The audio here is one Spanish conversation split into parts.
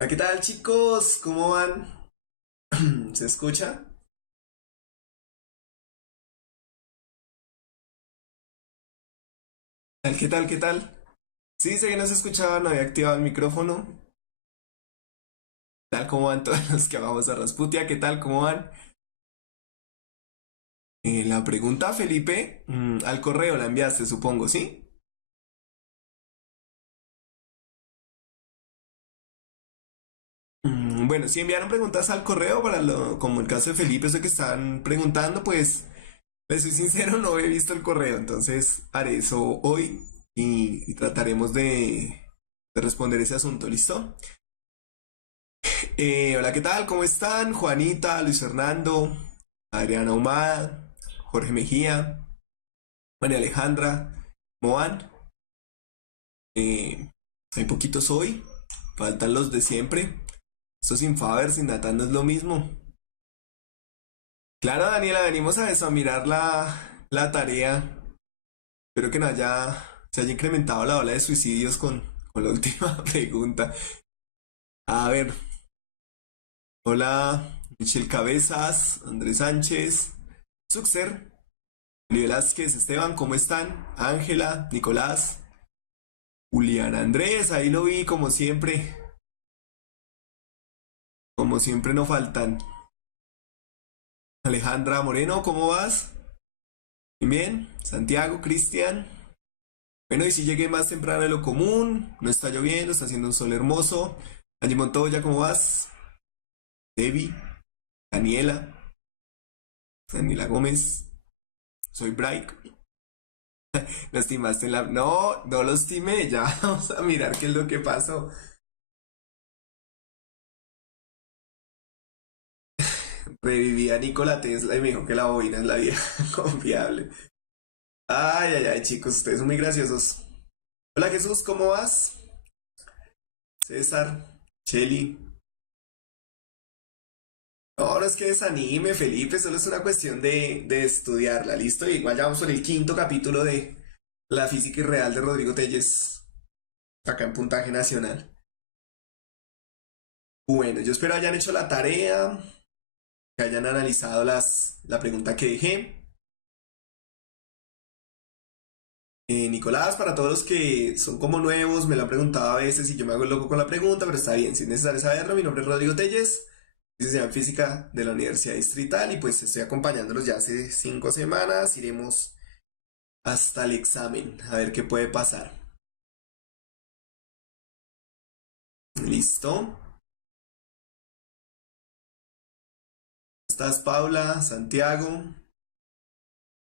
¿Qué tal, chicos? ¿Cómo van? ¿Se escucha? ¿Qué tal? ¿Qué tal? Sí, sé que no se escuchaba, no había activado el micrófono. ¿Qué tal? ¿Cómo van todos los que vamos a Rasputia? ¿Qué tal? ¿Cómo van? La pregunta, Felipe, al correo la enviaste, supongo, ¿sí? Bueno, si enviaron preguntas al correo como el caso de Felipe, eso que están preguntando, pues, les soy sincero, no he visto el correo, entonces haré eso hoy y trataremos de responder ese asunto, ¿listo? Hola, ¿qué tal? ¿Cómo están? Juanita, Luis Fernando, Adriana Humada, Jorge Mejía, María Alejandra, Moan. Eh, Hay poquitos hoy, faltan los de siempre. Esto sin Faber, sin Natán no es lo mismo. Claro, Daniela, venimos a eso, a mirar la tarea. Espero que no se haya incrementado la ola de suicidios con la última pregunta. A ver, hola, Michelle Cabezas, Andrés Sánchez, Suxer. Eli Velázquez, Esteban, ¿cómo están? Ángela, Nicolás, Julián Andrés, ahí lo vi como siempre no faltan. Alejandra Moreno, ¿cómo vas? Muy bien, Santiago, Cristian. Bueno, y si llegué más temprano de lo común, no está lloviendo, está haciendo un sol hermoso. Angie Montoya, ¿cómo vas? Debbie, Daniela, Daniela Gómez, soy Bright. ¿Lastimaste la...? No, no los timé, ya vamos a mirar qué es lo que pasó. Reviví a Nikola Tesla y me dijo que la bobina es la vieja confiable. Ay, ay, ay, chicos, ustedes son muy graciosos. Hola Jesús, ¿cómo vas? César, Cheli. No, no es que desanime, Felipe, solo es una cuestión de estudiarla, ¿listo? Y igual ya vamos por el quinto capítulo de La física irreal de Rodrigo Telles, acá en puntaje nacional. Bueno, yo espero hayan hecho la tarea, que hayan analizado la pregunta que dejé. Nicolás, para todos los que son como nuevos, me lo han preguntado a veces y yo me hago el loco con la pregunta, pero está bien, si es necesario saberlo. Mi nombre es Rodrigo Telles, licenciado en física de la Universidad Distrital y pues estoy acompañándolos ya hace 5 semanas. Iremos hasta el examen, a ver qué puede pasar. ¿Listo? ¿Estás, Paula? ¿Santiago?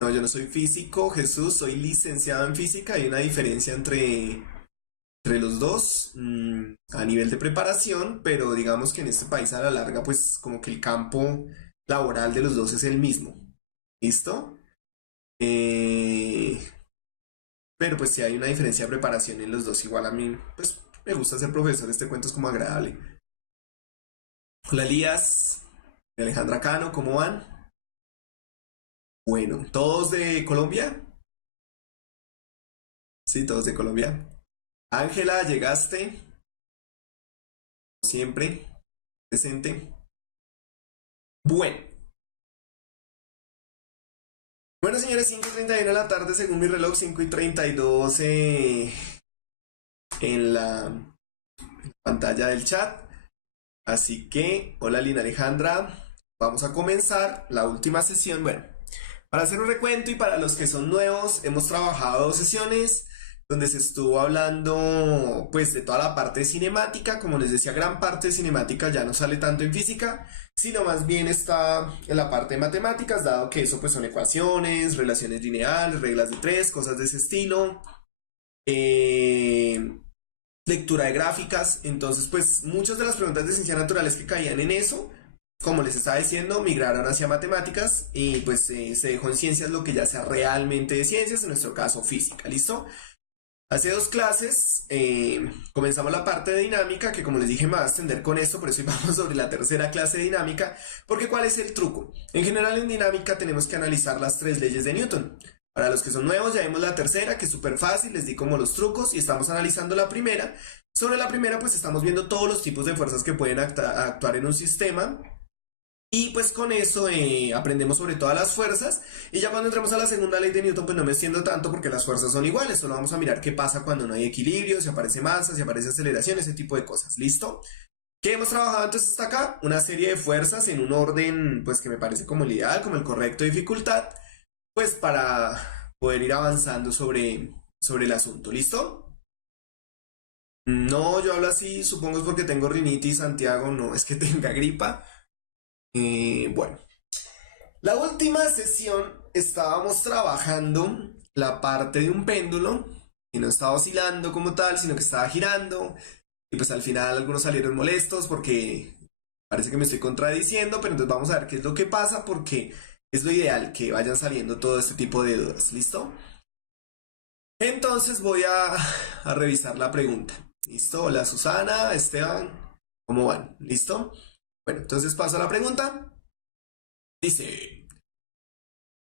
No, yo no soy físico, Jesús, soy licenciado en física. Hay una diferencia entre los dos a nivel de preparación, pero digamos que en este país a la larga, pues como que el campo laboral de los dos es el mismo. ¿Listo? Eh, pero pues si hay una diferencia de preparación en los dos, igual a mí, pues me gusta ser profesor, este cuento es como agradable. Hola Elías, Alejandra Cano, ¿cómo van? Bueno, ¿todos de Colombia? Sí, todos de Colombia. Ángela, llegaste, siempre, presente. Bueno, bueno, señores, 5:31 de la tarde, según mi reloj, 5:32 en la pantalla del chat. Así que, hola Lina Alejandra, vamos a comenzar la última sesión. Bueno, para hacer un recuento y para los que son nuevos, hemos trabajado 2 sesiones donde se estuvo hablando pues de toda la parte cinemática. Como les decía, gran parte de cinemática ya no sale tanto en física, sino más bien está en la parte de matemáticas, dado que eso pues son ecuaciones, relaciones lineales, reglas de tres, cosas de ese estilo. Eh, Lectura de gráficas. Entonces, pues muchas de las preguntas de ciencias naturales que caían en eso, como les estaba diciendo, migraron hacia matemáticas y pues se dejó en ciencias lo que ya sea realmente de ciencias, en nuestro caso física, ¿listo? Hace 2 clases comenzamos la parte de dinámica, que como les dije me va a extender con esto, por eso vamos sobre la tercera clase de dinámica, porque ¿cuál es el truco? En general en dinámica tenemos que analizar las 3 leyes de Newton. Para los que son nuevos, ya vimos la tercera, que es súper fácil, les di como los trucos y estamos analizando la primera. Sobre la primera, pues estamos viendo todos los tipos de fuerzas que pueden actuar en un sistema. Y pues con eso aprendemos sobre todas las fuerzas. Y ya cuando entremos a la segunda ley de Newton, pues no me extiendo tanto porque las fuerzas son iguales. Solo vamos a mirar qué pasa cuando no hay equilibrio, si aparece masa, si aparece aceleración, ese tipo de cosas. ¿Listo? ¿Qué hemos trabajado entonces hasta acá? Una serie de fuerzas en un orden, pues que me parece como el ideal, como el correcto de dificultad, pues para poder ir avanzando sobre el asunto. ¿Listo? No, yo hablo así, supongo es porque tengo rinitis, Santiago, no es que tenga gripa. Bueno, la última sesión estábamos trabajando la parte de un péndulo que no estaba oscilando como tal, sino que estaba girando. Y pues al final algunos salieron molestos porque parece que me estoy contradiciendo, pero entonces vamos a ver qué es lo que pasa porque es lo ideal que vayan saliendo todo este tipo de dudas. ¿Listo? Entonces voy a revisar la pregunta. ¿Listo? Hola Susana, Esteban, ¿cómo van? ¿Listo? Bueno, entonces paso a la pregunta. Dice,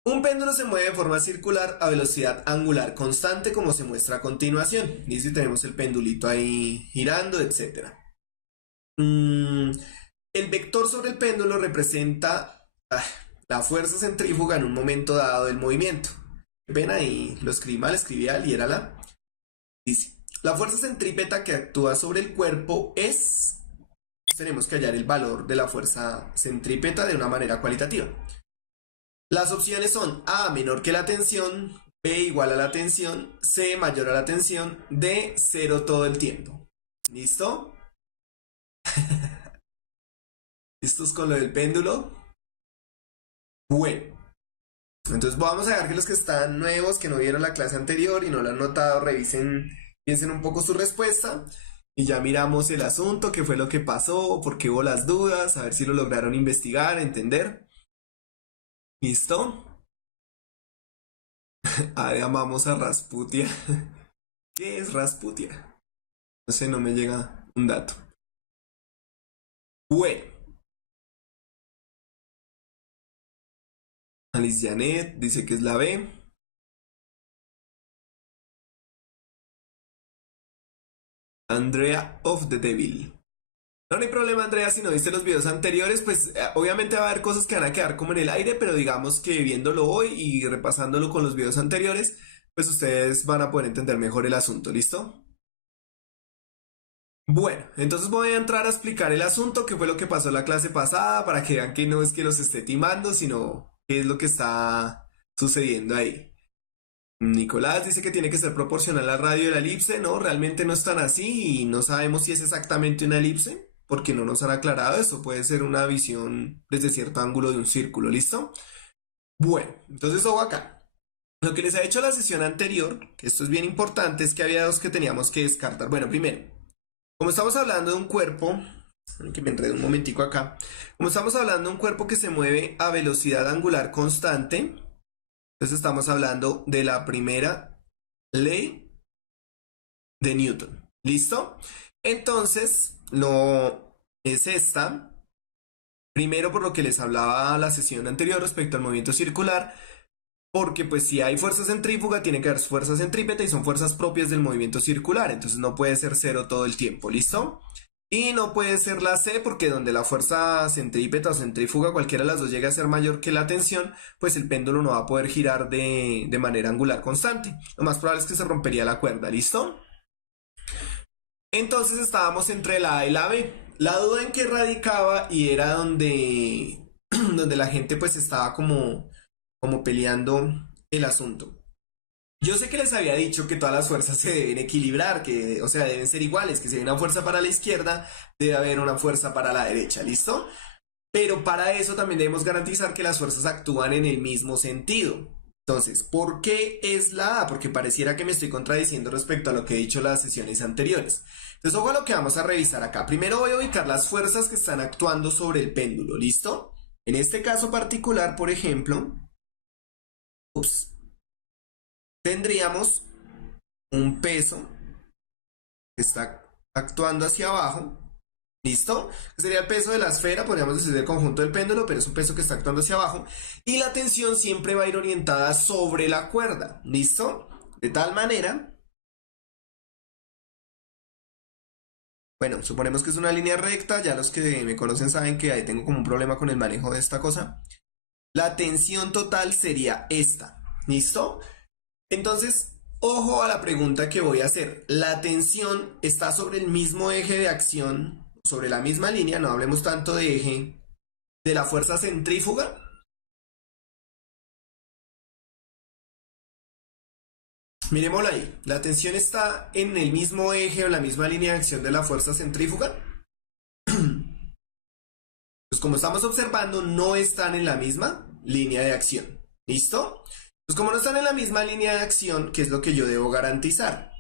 un péndulo se mueve de forma circular a velocidad angular constante como se muestra a continuación. Dice, tenemos el pendulito ahí girando, etcétera. Mm, el vector sobre el péndulo representa la fuerza centrífuga en un momento dado del movimiento. Qué pena, ahí lo escribí mal, escribí al y era la. Dice, la fuerza centrípeta que actúa sobre el cuerpo es. Tenemos que hallar el valor de la fuerza centrípeta de una manera cualitativa. Las opciones son A menor que la tensión, B igual a la tensión, C mayor a la tensión, D cero todo el tiempo. ¿Listo? ¿Listos con lo del péndulo? Bueno, entonces vamos a dejar que los que están nuevos, que no vieron la clase anterior y no la han notado, revisen, piensen un poco su respuesta y ya miramos el asunto, qué fue lo que pasó, por qué hubo las dudas, a ver si lo lograron investigar, entender. ¿Listo? Amamos a Rasputia. ¿Qué es Rasputia? No sé, no me llega un dato. Bueno, Alice Janet dice que es la B. Andrea of the Devil. No, no hay problema, Andrea, si no viste los videos anteriores, pues obviamente va a haber cosas que van a quedar como en el aire, pero digamos que viéndolo hoy y repasándolo con los videos anteriores, pues ustedes van a poder entender mejor el asunto, ¿listo? Bueno, entonces voy a entrar a explicar el asunto, qué fue lo que pasó en la clase pasada, para que vean que no es que los esté timando, sino qué es lo que está sucediendo ahí. Nicolás dice que tiene que ser proporcional al radio de la elipse, no, realmente no es tan así y no sabemos si es exactamente una elipse, porque no nos han aclarado eso, puede ser una visión desde cierto ángulo de un círculo, ¿listo? Bueno, entonces ojo acá. Lo que les ha hecho la sesión anterior, que esto es bien importante, es que había dos que teníamos que descartar. Bueno, primero, como estamos hablando de un cuerpo, que me enredo un momentico acá, como estamos hablando de un cuerpo que se mueve a velocidad angular constante, entonces estamos hablando de la primera ley de Newton. ¿Listo? Entonces, no es esta. Primero, por lo que les hablaba la sesión anterior respecto al movimiento circular, porque pues si hay fuerza centrífuga, tiene que haber fuerza centrípeta y son fuerzas propias del movimiento circular, entonces no puede ser cero todo el tiempo, ¿listo? Y no puede ser la C porque donde la fuerza centrípeta o centrífuga, cualquiera de las dos llega a ser mayor que la tensión, pues el péndulo no va a poder girar de manera angular constante. Lo más probable es que se rompería la cuerda, ¿listo? Entonces estábamos entre la A y la B. La duda en que radicaba y era donde, donde la gente pues estaba como peleando el asunto. Yo sé que les había dicho que todas las fuerzas se deben equilibrar, que, o sea, deben ser iguales, que si hay una fuerza para la izquierda, debe haber una fuerza para la derecha, ¿listo? Pero para eso también debemos garantizar que las fuerzas actúan en el mismo sentido. Entonces, ¿por qué es la A? Porque pareciera que me estoy contradiciendo respecto a lo que he dicho en las sesiones anteriores. Entonces, ojo a lo que vamos a revisar acá. Primero voy a ubicar las fuerzas que están actuando sobre el péndulo, ¿listo? En este caso particular, por ejemplo, ups, tendríamos un peso que está actuando hacia abajo. ¿Listo? Sería el peso de la esfera, podríamos decir el conjunto del péndulo, pero es un peso que está actuando hacia abajo. Y la tensión siempre va a ir orientada sobre la cuerda. ¿Listo? De tal manera Bueno, suponemos que es una línea recta, ya los que me conocen saben que ahí tengo como un problema con el manejo de esta cosa. La tensión total sería esta, ¿listo? Entonces, ojo a la pregunta que voy a hacer. ¿La tensión está sobre el mismo eje de acción, sobre la misma línea? No hablemos tanto de eje, de la fuerza centrífuga. Miremoslo ahí. ¿La tensión está en el mismo eje o en la misma línea de acción de la fuerza centrífuga? Pues como estamos observando, no están en la misma línea de acción. ¿Listo? Pues como no están en la misma línea de acción, ¿qué es lo que yo debo garantizar?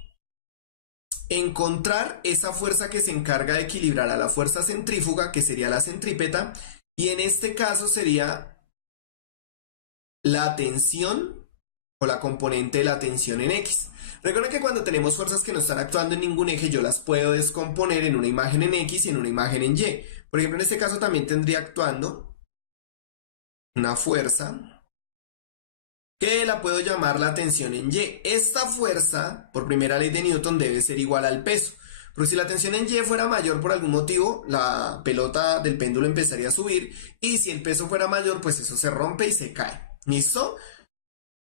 Encontrar esa fuerza que se encarga de equilibrar a la fuerza centrífuga, que sería la centrípeta, y en este caso sería la tensión o la componente de la tensión en X. Recuerden que cuando tenemos fuerzas que no están actuando en ningún eje, yo las puedo descomponer en una imagen en X y en una imagen en Y. Por ejemplo, en este caso también tendría actuando una fuerza que la puedo llamar la tensión en Y. Esta fuerza, por primera ley de Newton, debe ser igual al peso. Porque si la tensión en Y fuera mayor por algún motivo, la pelota del péndulo empezaría a subir. Y si el peso fuera mayor, pues eso se rompe y se cae. ¿Listo?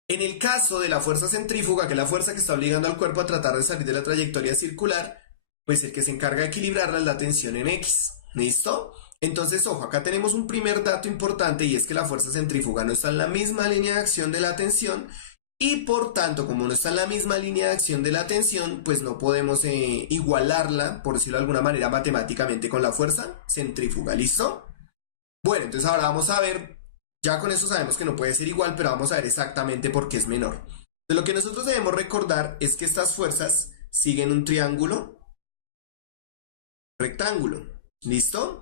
En el caso de la fuerza centrífuga, que es la fuerza que está obligando al cuerpo a tratar de salir de la trayectoria circular, pues el que se encarga de equilibrarla es la tensión en X. ¿Listo? Entonces, ojo, acá tenemos un primer dato importante y es que la fuerza centrífuga no está en la misma línea de acción de la tensión y por tanto, como no está en la misma línea de acción de la tensión, pues no podemos igualarla, por decirlo de alguna manera, matemáticamente con la fuerza centrífuga. ¿Listo? Bueno, entonces ahora vamos a ver, ya con eso sabemos que no puede ser igual, pero vamos a ver exactamente por qué es menor. Entonces, lo que nosotros debemos recordar es que estas fuerzas siguen un triángulo rectángulo. ¿Listo?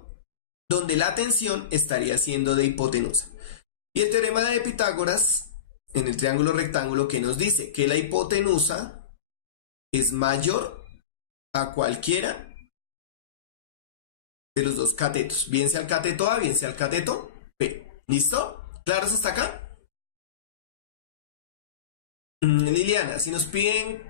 Donde la tensión estaría siendo de hipotenusa. Y el teorema de Pitágoras en el triángulo rectángulo que nos dice que la hipotenusa es mayor a cualquiera de los dos catetos, bien sea el cateto A, bien sea el cateto B. ¿Listo? ¿Claros hasta acá? Liliana, si nos piden,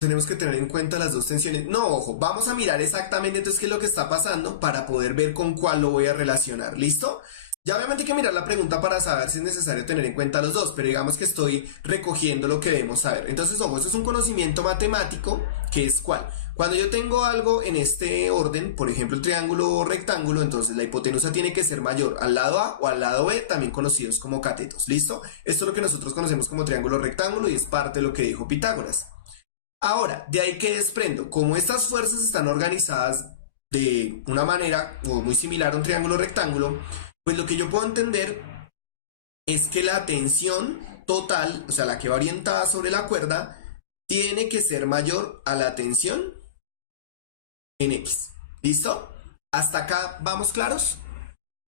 tenemos que tener en cuenta las dos tensiones. No, ojo, vamos a mirar exactamente entonces qué es lo que está pasando para poder ver con cuál lo voy a relacionar. ¿Listo? Ya obviamente hay que mirar la pregunta para saber si es necesario tener en cuenta los dos, pero digamos que estoy recogiendo lo que debemos saber. Entonces, ojo, esto es un conocimiento matemático que es ¿cuál? Cuando yo tengo algo en este orden, por ejemplo el triángulo o rectángulo, entonces la hipotenusa tiene que ser mayor al lado A o al lado B, también conocidos como catetos. ¿Listo? Esto es lo que nosotros conocemos como triángulo rectángulo y es parte de lo que dijo Pitágoras. Ahora, de ahí que desprendo, como estas fuerzas están organizadas de una manera o muy similar a un triángulo rectángulo, pues lo que yo puedo entender es que la tensión total, o sea, la que va orientada sobre la cuerda, tiene que ser mayor a la tensión en X. ¿Listo? ¿Hasta acá vamos claros?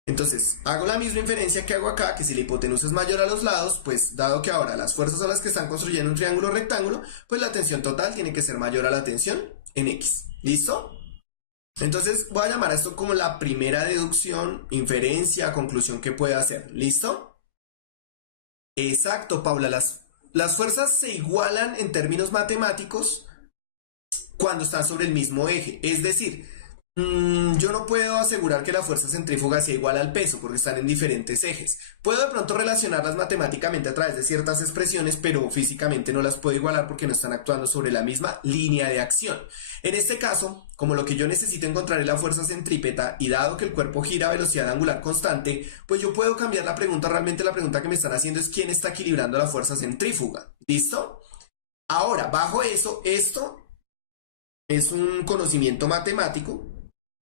Entonces, hago la misma inferencia que hago acá, que si la hipotenusa es mayor a los lados, pues dado que ahora las fuerzas son las que están construyendo un triángulo rectángulo, pues la tensión total tiene que ser mayor a la tensión en X. ¿Listo? Entonces voy a llamar a esto como la primera deducción, inferencia, conclusión que puede hacer. ¿Listo? Exacto, Paula. Las fuerzas se igualan en términos matemáticos cuando están sobre el mismo eje. Es decir, yo no puedo asegurar que la fuerza centrífuga sea igual al peso porque están en diferentes ejes. Puedo de pronto relacionarlas matemáticamente a través de ciertas expresiones, pero físicamente no las puedo igualar porque no están actuando sobre la misma línea de acción. En este caso, como lo que yo necesito encontrar es la fuerza centrípeta y dado que el cuerpo gira a velocidad angular constante, pues yo puedo cambiar la pregunta. Realmente la pregunta que me están haciendo es quién está equilibrando la fuerza centrífuga. ¿Listo? Ahora, bajo eso, esto es un conocimiento matemático,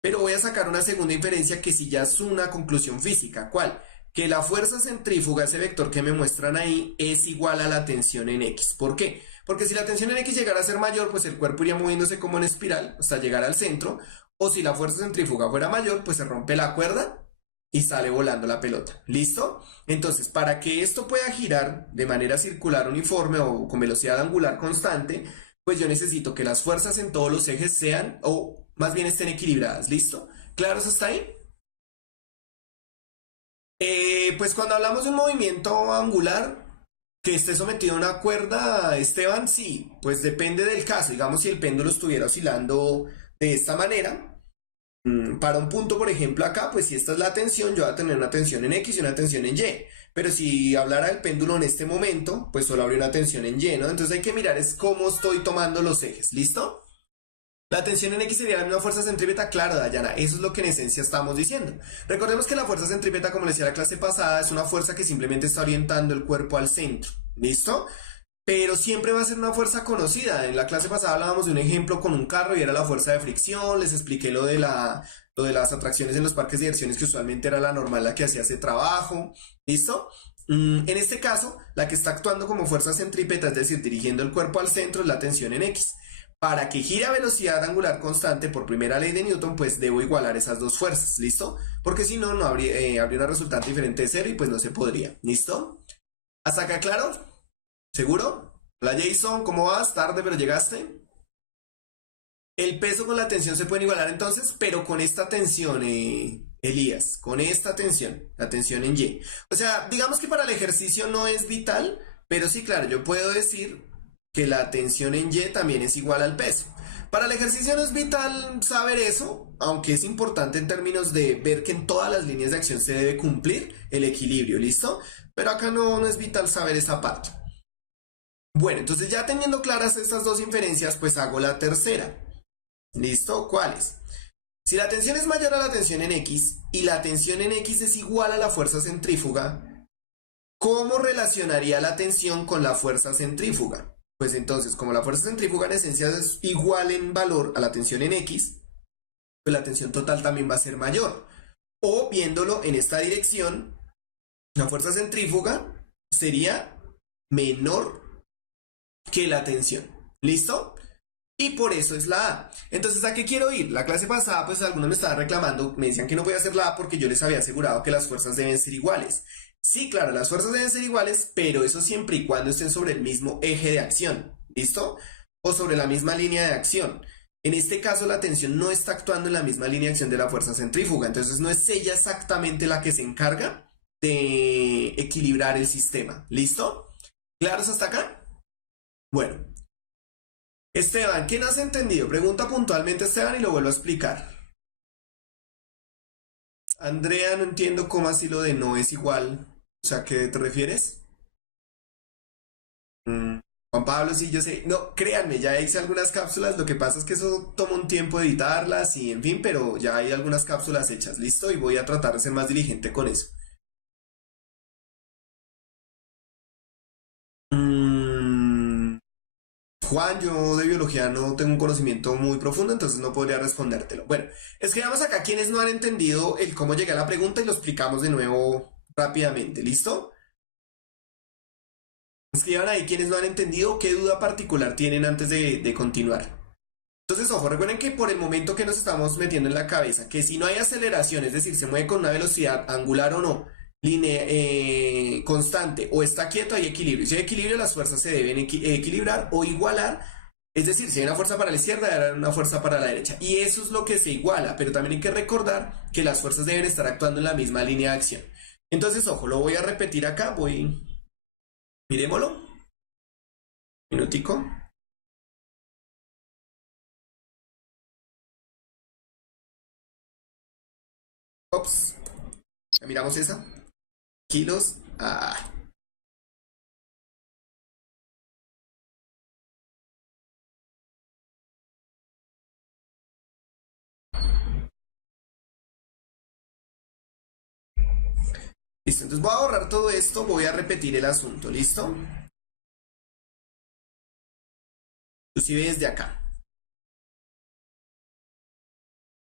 pero voy a sacar una segunda inferencia que sí ya es una conclusión física. ¿Cuál? Que la fuerza centrífuga, ese vector que me muestran ahí, es igual a la tensión en X. ¿Por qué? Porque si la tensión en X llegara a ser mayor, pues el cuerpo iría moviéndose como en espiral hasta llegar al centro. O si la fuerza centrífuga fuera mayor, pues se rompe la cuerda y sale volando la pelota. ¿Listo? Entonces, para que esto pueda girar de manera circular uniforme o con velocidad angular constante, pues yo necesito que las fuerzas en todos los ejes sean, o más bien estén equilibradas. ¿Listo? ¿Claros hasta ahí? Pues cuando hablamos de un movimiento angular que esté sometido a una cuerda, Esteban, sí, pues depende del caso. Digamos, si el péndulo estuviera oscilando de esta manera. Para un punto, por ejemplo, acá, pues si esta es la tensión, yo voy a tener una tensión en X y una tensión en Y. Pero si hablara del péndulo en este momento, pues solo habría una tensión en Y, ¿no? Entonces hay que mirar es cómo estoy tomando los ejes, ¿listo? La tensión en X sería la misma fuerza centrípeta, claro, Dayana, eso es lo que en esencia estamos diciendo. Recordemos que la fuerza centrípeta, como les decía la clase pasada, es una fuerza que simplemente está orientando el cuerpo al centro, ¿listo? Pero siempre va a ser una fuerza conocida. En la clase pasada hablábamos de un ejemplo con un carro y era la fuerza de fricción, les expliqué lo de las atracciones en los parques de diversiones, que usualmente era la normal la que hacía ese trabajo, ¿listo? En este caso, la que está actuando como fuerza centrípeta, es decir, dirigiendo el cuerpo al centro, es la tensión en X. Para que gire a velocidad angular constante por primera ley de Newton, pues debo igualar esas dos fuerzas, ¿listo? Porque si no, no habría una resultante diferente de cero y pues no se podría, ¿listo? ¿Hasta acá claro? ¿Seguro? Hola Jason, ¿cómo vas? Tarde, pero llegaste. El peso con la tensión se pueden igualar entonces, pero con esta tensión, Elías, con esta tensión, la tensión en Y. O sea, digamos que para el ejercicio no es vital, pero sí, claro, yo puedo decir que la tensión en Y también es igual al peso. Para el ejercicio no es vital saber eso, aunque es importante en términos de ver que en todas las líneas de acción se debe cumplir el equilibrio, ¿listo? Pero acá no es vital saber esa parte. Bueno, entonces ya teniendo claras estas dos inferencias, pues hago la tercera. ¿Listo? ¿Cuál es? Si la tensión es mayor a la tensión en X y la tensión en X es igual a la fuerza centrífuga, ¿cómo relacionaría la tensión con la fuerza centrífuga? Pues entonces, como la fuerza centrífuga en esencia es igual en valor a la tensión en X, pues la tensión total también va a ser mayor. O viéndolo en esta dirección, la fuerza centrífuga sería menor que la tensión. ¿Listo? Y por eso es la A. Entonces, ¿a qué quiero ir? La clase pasada, pues algunos me estaban reclamando, me decían que no podía hacer la A porque yo les había asegurado que las fuerzas deben ser iguales. Sí, claro, las fuerzas deben ser iguales, pero eso siempre y cuando estén sobre el mismo eje de acción. ¿Listo? O sobre la misma línea de acción. En este caso, la tensión no está actuando en la misma línea de acción de la fuerza centrífuga. Entonces, no es ella exactamente la que se encarga de equilibrar el sistema. ¿Listo? ¿Claros hasta acá? Bueno. Esteban, ¿quién has entendido? Pregunta puntualmente Esteban y lo vuelvo a explicar. Andrea, no entiendo cómo así lo de no es igual. O sea, ¿a qué te refieres? Mm, Juan Pablo, sí, yo sé. No, créanme, ya hice algunas cápsulas. Lo que pasa es que eso toma un tiempo editarlas y en fin, pero ya hay algunas cápsulas hechas. Listo, y voy a tratar de ser más diligente con eso. Mm, Juan, yo de biología no tengo un conocimiento muy profundo, entonces no podría respondértelo. Bueno, escribamos acá quienes no han entendido el cómo llegué a la pregunta y lo explicamos de nuevo rápidamente. ¿Listo? Escriban ahí quienes no han entendido qué duda particular tienen antes de continuar. Entonces, ojo, recuerden que por el momento que nos estamos metiendo en la cabeza, que si no hay aceleración, es decir, se mueve con una velocidad angular o no, constante o está quieto, hay equilibrio. Si hay equilibrio, las fuerzas se deben equilibrar o igualar. Es decir, si hay una fuerza para la izquierda, hay una fuerza para la derecha. Y eso es lo que se iguala, pero también hay que recordar que las fuerzas deben estar actuando en la misma línea de acción. Entonces, ojo, lo voy a repetir acá, miremoslo, minutico. Ops, miramos esa. Kilos. Listo, entonces voy a borrar todo esto, voy a repetir el asunto, ¿listo? Inclusive desde acá.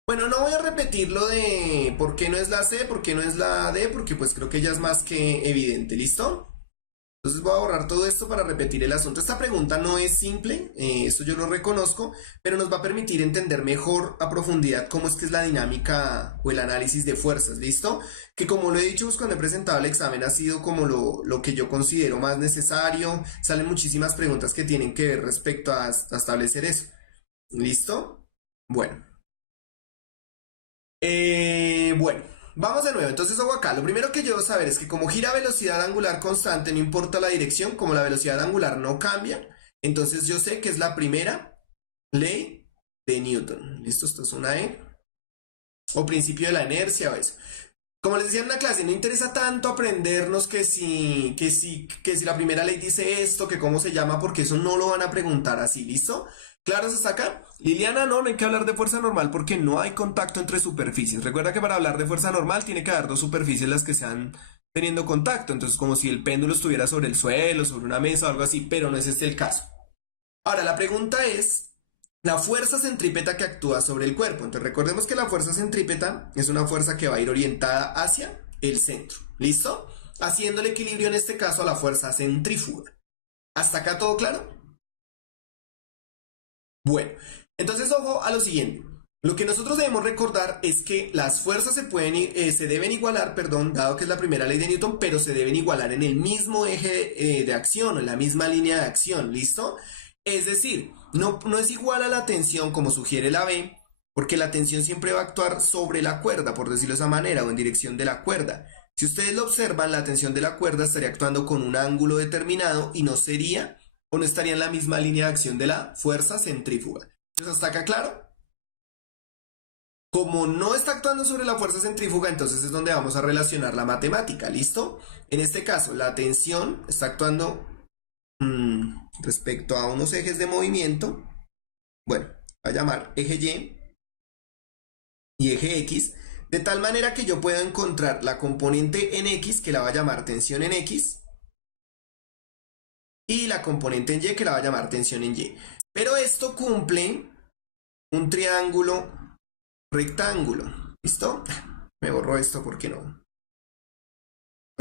Bueno, no voy a repetir lo de por qué no es la C, por qué no es la D, porque pues creo que ya es más que evidente, ¿listo? Entonces voy a borrar todo esto para repetir el asunto. Esta pregunta no es simple, esto yo lo reconozco, pero nos va a permitir entender mejor a profundidad cómo es que es la dinámica o el análisis de fuerzas, ¿listo? Que como lo he dicho pues, cuando he presentado el examen ha sido como lo que yo considero más necesario. Salen muchísimas preguntas que tienen que ver respecto a establecer eso. ¿Listo? Bueno. Bueno, vamos de nuevo. Entonces hago acá. Lo primero que yo debo saber es que como gira a velocidad angular constante, no importa la dirección, como la velocidad angular no cambia, entonces yo sé que es la primera ley de Newton. ¿Listo? Esto es una E. O principio de la inercia o eso. Como les decía en una clase, no interesa tanto aprendernos que si la primera ley dice esto, que cómo se llama, porque eso no lo van a preguntar así, ¿listo? ¿Claro se acá? Liliana, no hay que hablar de fuerza normal porque no hay contacto entre superficies. Recuerda que para hablar de fuerza normal tiene que haber dos superficies las que sean teniendo contacto. Entonces, como si el péndulo estuviera sobre el suelo, sobre una mesa o algo así, pero no es este el caso. Ahora, la pregunta es la fuerza centrípeta que actúa sobre el cuerpo. Entonces, recordemos que la fuerza centrípeta es una fuerza que va a ir orientada hacia el centro. ¿Listo? Haciendo el equilibrio en este caso a la fuerza centrífuga. ¿Hasta acá todo claro? Bueno, entonces ojo a lo siguiente. Lo que nosotros debemos recordar es que las fuerzas se deben igualar, perdón, dado que es la primera ley de Newton, pero se deben igualar en el mismo eje de acción, o en la misma línea de acción, ¿listo? Es decir, no es igual a la tensión como sugiere la B, porque la tensión siempre va a actuar sobre la cuerda, por decirlo de esa manera, o en dirección de la cuerda. Si ustedes lo observan, la tensión de la cuerda estaría actuando con un ángulo determinado y no sería o no estaría en la misma línea de acción de la fuerza centrífuga. Entonces, ¿hasta acá claro? Como no está actuando sobre la fuerza centrífuga, entonces es donde vamos a relacionar la matemática, ¿listo? En este caso, la tensión está actuando respecto a unos ejes de movimiento. Bueno, va a llamar eje Y eje X, de tal manera que yo puedo encontrar la componente en X, que la va a llamar tensión en X, y la componente en Y, que la va a llamar tensión en Y. Pero esto cumple un triángulo rectángulo. ¿Listo? Me borro esto porque no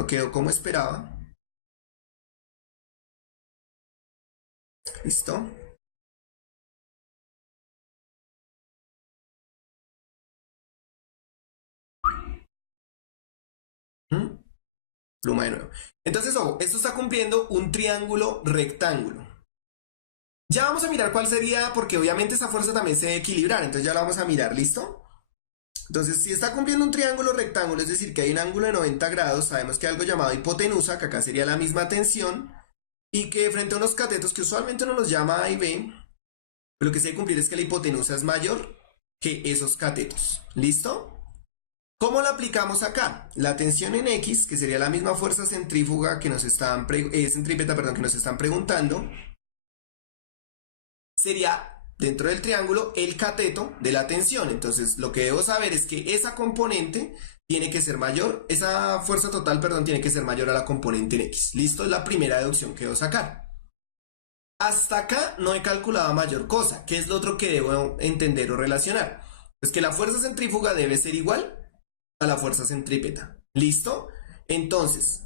quedó como esperaba. ¿Listo? Pluma de nuevo. Entonces, ojo, esto está cumpliendo un triángulo rectángulo. Ya vamos a mirar cuál sería, porque obviamente esta fuerza también se debe equilibrar, entonces ya la vamos a mirar, ¿listo? Entonces, si está cumpliendo un triángulo rectángulo, es decir, que hay un ángulo de 90 grados, sabemos que hay algo llamado hipotenusa, que acá sería la misma tensión, y que frente a unos catetos que usualmente uno los llama A y B, lo que se debe cumplir es que la hipotenusa es mayor que esos catetos. ¿Listo? ¿Cómo la aplicamos acá? La tensión en X, que sería la misma fuerza centrífuga que nos están centrípeta, perdón, que nos están preguntando, sería dentro del triángulo el cateto de la tensión. Entonces, lo que debo saber es que esa componente tiene que ser mayor, esa fuerza total, perdón, tiene que ser mayor a la componente en X. ¿Listo? Es la primera deducción que debo sacar. Hasta acá no he calculado mayor cosa. ¿Qué es lo otro que debo entender o relacionar? Pues que la fuerza centrífuga debe ser igual a la fuerza centrípeta. ¿Listo? Entonces,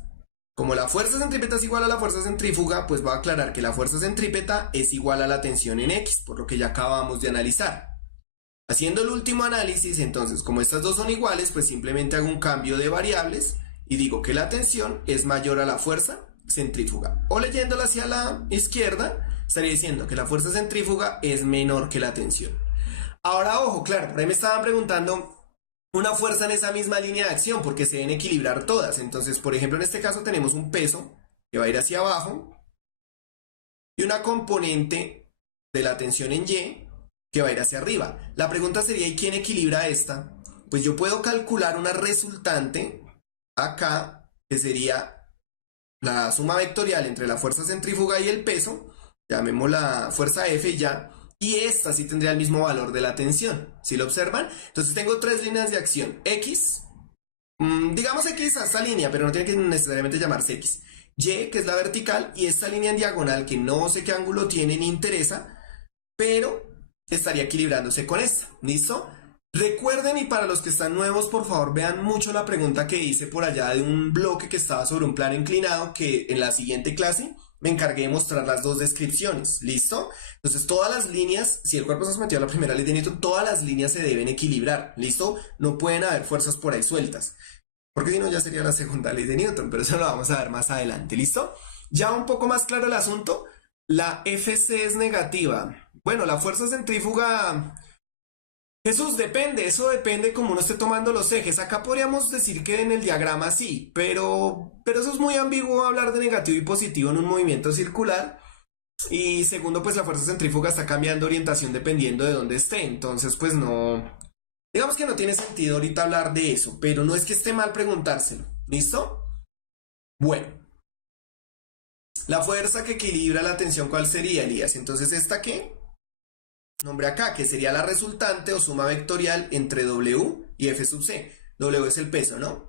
como la fuerza centrípeta es igual a la fuerza centrífuga, pues voy a aclarar que la fuerza centrípeta es igual a la tensión en X, por lo que ya acabamos de analizar. Haciendo el último análisis, entonces, como estas dos son iguales, pues simplemente hago un cambio de variables y digo que la tensión es mayor a la fuerza centrífuga. O leyéndola hacia la izquierda, estaría diciendo que la fuerza centrífuga es menor que la tensión. Ahora, ojo, claro, por ahí me estaban preguntando una fuerza en esa misma línea de acción, porque se deben equilibrar todas. Entonces, por ejemplo, en este caso tenemos un peso que va a ir hacia abajo y una componente de la tensión en Y que va a ir hacia arriba. La pregunta sería, ¿y quién equilibra esta? Pues yo puedo calcular una resultante acá, que sería la suma vectorial entre la fuerza centrífuga y el peso, llamémosla fuerza F y ya, y esta sí tendría el mismo valor de la tensión. ¿Sí lo observan? Entonces tengo tres líneas de acción. X, digamos X a esta línea, pero no tiene que necesariamente llamarse X. Y, que es la vertical, y esta línea en diagonal, que no sé qué ángulo tiene ni interesa, pero estaría equilibrándose con esta. ¿Listo? Recuerden, y para los que están nuevos, por favor vean mucho la pregunta que hice por allá de un bloque que estaba sobre un plano inclinado, que en la siguiente clase me encargué de mostrar las dos descripciones. ¿Listo? Entonces todas las líneas, si el cuerpo se sometido a la primera ley de Newton, todas las líneas se deben equilibrar. ¿Listo? No pueden haber fuerzas por ahí sueltas, porque si no ya sería la segunda ley de Newton, pero eso lo vamos a ver más adelante. ¿Listo? Ya un poco más claro el asunto. La FC es negativa. Bueno, la fuerza centrífuga, Jesús, depende, eso depende como uno esté tomando los ejes. Acá podríamos decir que en el diagrama sí, pero eso es muy ambiguo hablar de negativo y positivo en un movimiento circular. Y segundo, pues la fuerza centrífuga está cambiando orientación dependiendo de dónde esté. Entonces, pues no, digamos que no tiene sentido ahorita hablar de eso, pero no es que esté mal preguntárselo. ¿Listo? Bueno, la fuerza que equilibra la tensión, ¿cuál sería, Elías? Entonces, ¿esta qué? Nombre acá, que sería la resultante o suma vectorial entre W y F sub C. W es el peso, ¿no?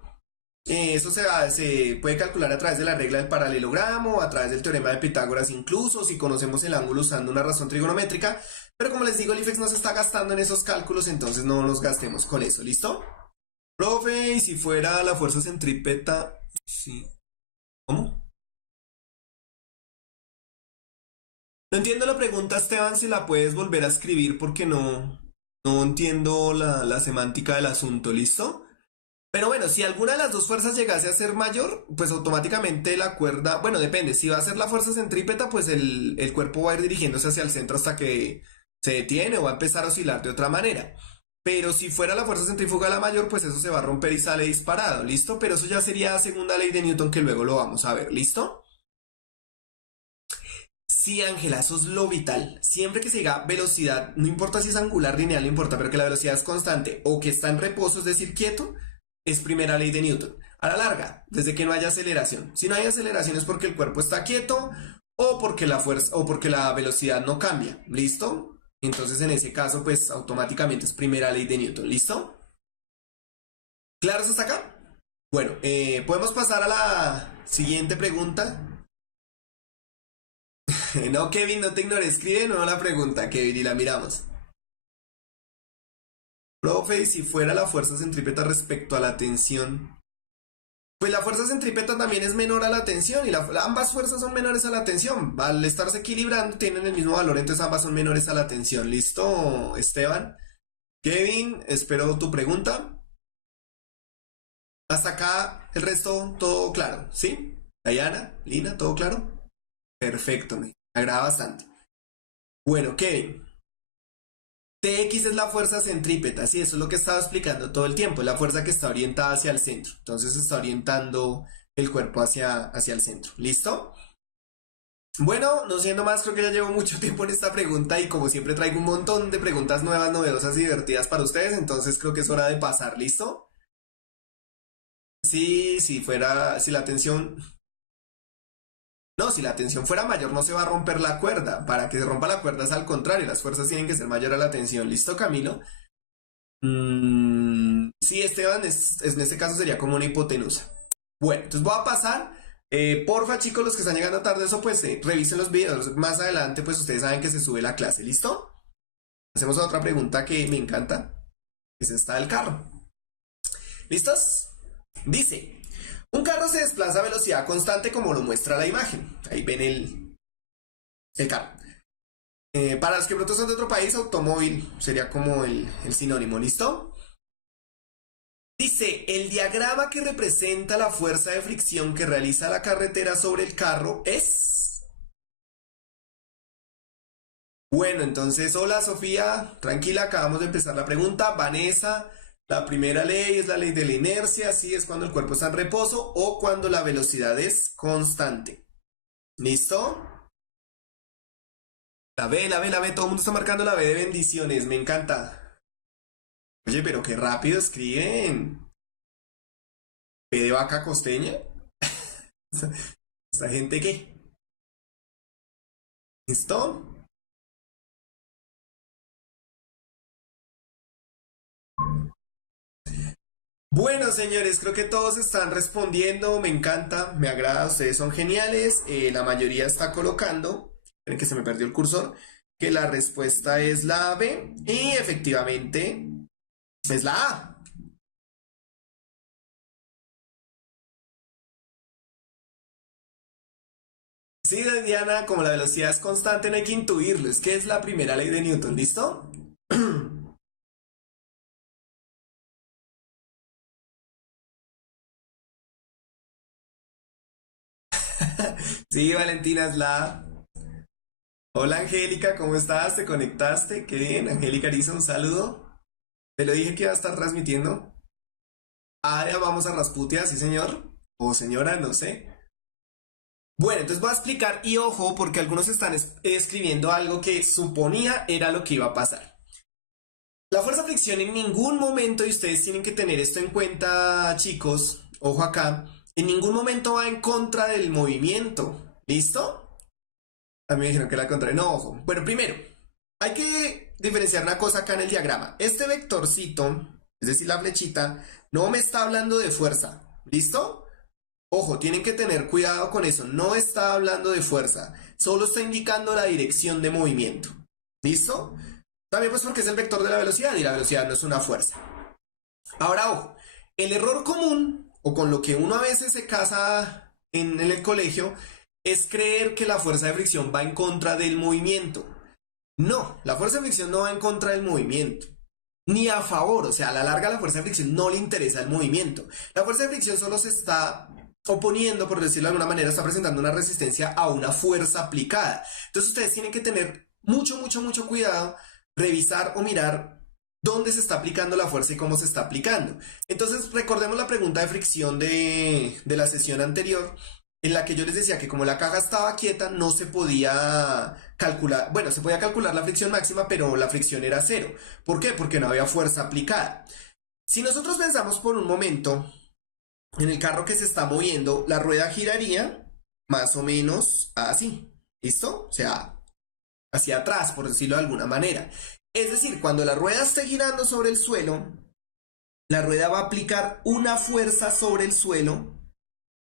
Eso se puede calcular a través de la regla del paralelogramo, a través del teorema de Pitágoras incluso, si conocemos el ángulo usando una razón trigonométrica, pero como les digo, el IFEX no se está gastando en esos cálculos, entonces no nos gastemos con eso, ¿listo? Profe, y si fuera la fuerza centrípeta, sí. ¿Cómo? No entiendo la pregunta, Esteban, si la puedes volver a escribir porque no entiendo la semántica del asunto, ¿listo? Pero bueno, si alguna de las dos fuerzas llegase a ser mayor, pues automáticamente la cuerda, bueno, depende, si va a ser la fuerza centrípeta, pues el cuerpo va a ir dirigiéndose hacia el centro hasta que se detiene o va a empezar a oscilar de otra manera. Pero si fuera la fuerza centrífuga la mayor, pues eso se va a romper y sale disparado, ¿listo? Pero eso ya sería segunda ley de Newton que luego lo vamos a ver, ¿listo? Sí, Ángela, eso es lo vital. Siempre que se diga velocidad, no importa si es angular, lineal, no importa, pero que la velocidad es constante o que está en reposo, es decir, quieto, es primera ley de Newton. A la larga, desde que no haya aceleración. Si no hay aceleración es porque el cuerpo está quieto o porque la fuerza o porque la velocidad no cambia. ¿Listo? Entonces en ese caso, pues automáticamente es primera ley de Newton. ¿Listo? ¿Claro eso hasta acá? Bueno, podemos pasar a la siguiente pregunta. No, Kevin, no te ignores. Escribe de nuevo la pregunta, Kevin, y la miramos. Profe, ¿y si fuera la fuerza centrípeta respecto a la tensión? Pues la fuerza centrípeta también es menor a la tensión y ambas fuerzas son menores a la tensión. Al estarse equilibrando tienen el mismo valor, entonces ambas son menores a la tensión. ¿Listo, Esteban? Kevin, espero tu pregunta. Hasta acá el resto todo claro, ¿sí? Diana, Lina, ¿todo claro? Perfecto, me agrada bastante. Bueno, Kevin, TX es la fuerza centrípeta, sí, eso es lo que estaba explicando todo el tiempo, es la fuerza que está orientada hacia el centro. Entonces está orientando el cuerpo hacia el centro. ¿Listo? Bueno, no siendo más, creo que ya llevo mucho tiempo en esta pregunta y como siempre traigo un montón de preguntas nuevas, novedosas y divertidas para ustedes, entonces creo que es hora de pasar. ¿Listo? Sí, si la tensión, no, si la tensión fuera mayor no se va a romper la cuerda. Para que se rompa la cuerda es al contrario, las fuerzas tienen que ser mayor a la tensión. ¿Listo, Camilo? Sí, Esteban, en este caso sería como una hipotenusa. Bueno, entonces voy a pasar. Porfa, chicos, los que están llegando tarde, eso pues revisen los videos. Más adelante, pues ustedes saben que se sube la clase, ¿listo? Hacemos otra pregunta que me encanta. Es esta del carro. ¿Listos? Dice, un carro se desplaza a velocidad constante como lo muestra la imagen. Ahí ven el carro. Para los que pronto son de otro país, automóvil sería como el sinónimo, ¿listo? Dice, el diagrama que representa la fuerza de fricción que realiza la carretera sobre el carro es... Bueno, entonces, hola Sofía, tranquila, acabamos de empezar la pregunta. Vanessa, la primera ley es la ley de la inercia, así es cuando el cuerpo está en reposo o cuando la velocidad es constante. ¿Listo? La B, todo el mundo está marcando la B de bendiciones, me encanta. Oye, pero qué rápido escriben. ¿B de vaca costeña? ¿Esta gente qué? ¿Listo? Bueno, señores, creo que todos están respondiendo, me encanta, me agrada, ustedes son geniales, la mayoría está colocando, esperen que se me perdió el cursor, que la respuesta es la B y efectivamente es la A. Sí, Diana, como la velocidad es constante, no hay que intuirlo, es que es la primera ley de Newton, ¿listo? Sí, Valentina es la A. Hola Angélica, ¿cómo estás? ¿Te conectaste? Qué bien, Angélica Ariza, un saludo. Te lo dije que iba a estar transmitiendo. Ah, ya vamos a Rasputia, sí señor. O señora, no sé. Bueno, entonces voy a explicar y ojo porque algunos están escribiendo algo que suponía era lo que iba a pasar. La fuerza de fricción en ningún momento, y ustedes tienen que tener esto en cuenta, chicos, ojo acá, en ningún momento va en contra del movimiento. ¿Listo? A mí me dijeron que era contrario. No, ojo. Bueno, primero, hay que diferenciar una cosa acá en el diagrama. Este vectorcito, es decir, la flechita, no me está hablando de fuerza. ¿Listo? Ojo, tienen que tener cuidado con eso. No está hablando de fuerza. Solo está indicando la dirección de movimiento. ¿Listo? También pues porque es el vector de la velocidad y la velocidad no es una fuerza. Ahora, ojo, el error común, o con lo que uno a veces se casa en el colegio, es creer que la fuerza de fricción va en contra del movimiento. No, la fuerza de fricción no va en contra del movimiento, ni a favor, o sea, a la larga la fuerza de fricción no le interesa el movimiento. La fuerza de fricción solo se está oponiendo, por decirlo de alguna manera, está presentando una resistencia a una fuerza aplicada. Entonces ustedes tienen que tener mucho cuidado, revisar o mirar dónde se está aplicando la fuerza y cómo se está aplicando. Entonces recordemos la pregunta de fricción de la sesión anterior, en la que yo les decía que como la caja estaba quieta, no se podía calcular, bueno, se podía calcular la fricción máxima, pero la fricción era cero. ¿Por qué? Porque no había fuerza aplicada. Si nosotros pensamos por un momento en el carro que se está moviendo, la rueda giraría más o menos así, ¿listo? O sea, hacia atrás, por decirlo de alguna manera. Es decir, cuando la rueda esté girando sobre el suelo, la rueda va a aplicar una fuerza sobre el suelo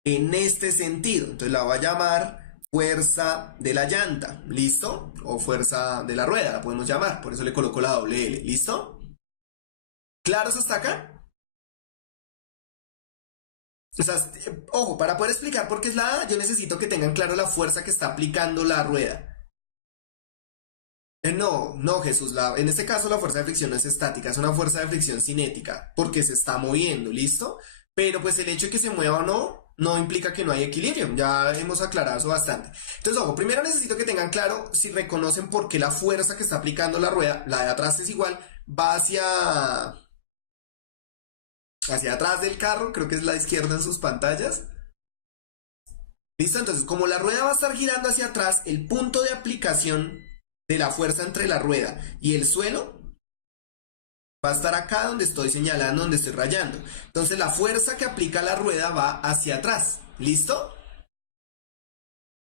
en este sentido. Entonces la voy a llamar fuerza de la llanta, ¿listo? O fuerza de la rueda, la podemos llamar. Por eso le coloco la doble L, ¿listo? ¿Claros hasta acá? O sea, ojo, para poder explicar por qué es la A, yo necesito que tengan claro la fuerza que está aplicando la rueda. No, Jesús, en este caso la fuerza de fricción no es estática, es una fuerza de fricción cinética, porque se está moviendo, ¿listo? Pero pues el hecho de que se mueva o no, no implica que no hay equilibrio, ya hemos aclarado eso bastante. Entonces, ojo, primero necesito que tengan claro si reconocen por qué la fuerza que está aplicando la rueda, la de atrás es igual, va hacia atrás del carro, creo que es la izquierda en sus pantallas. ¿Listo? Entonces, como la rueda va a estar girando hacia atrás, el punto de aplicación de la fuerza entre la rueda y el suelo va a estar acá donde estoy señalando, donde estoy rayando. Entonces, la fuerza que aplica la rueda va hacia atrás. ¿Listo?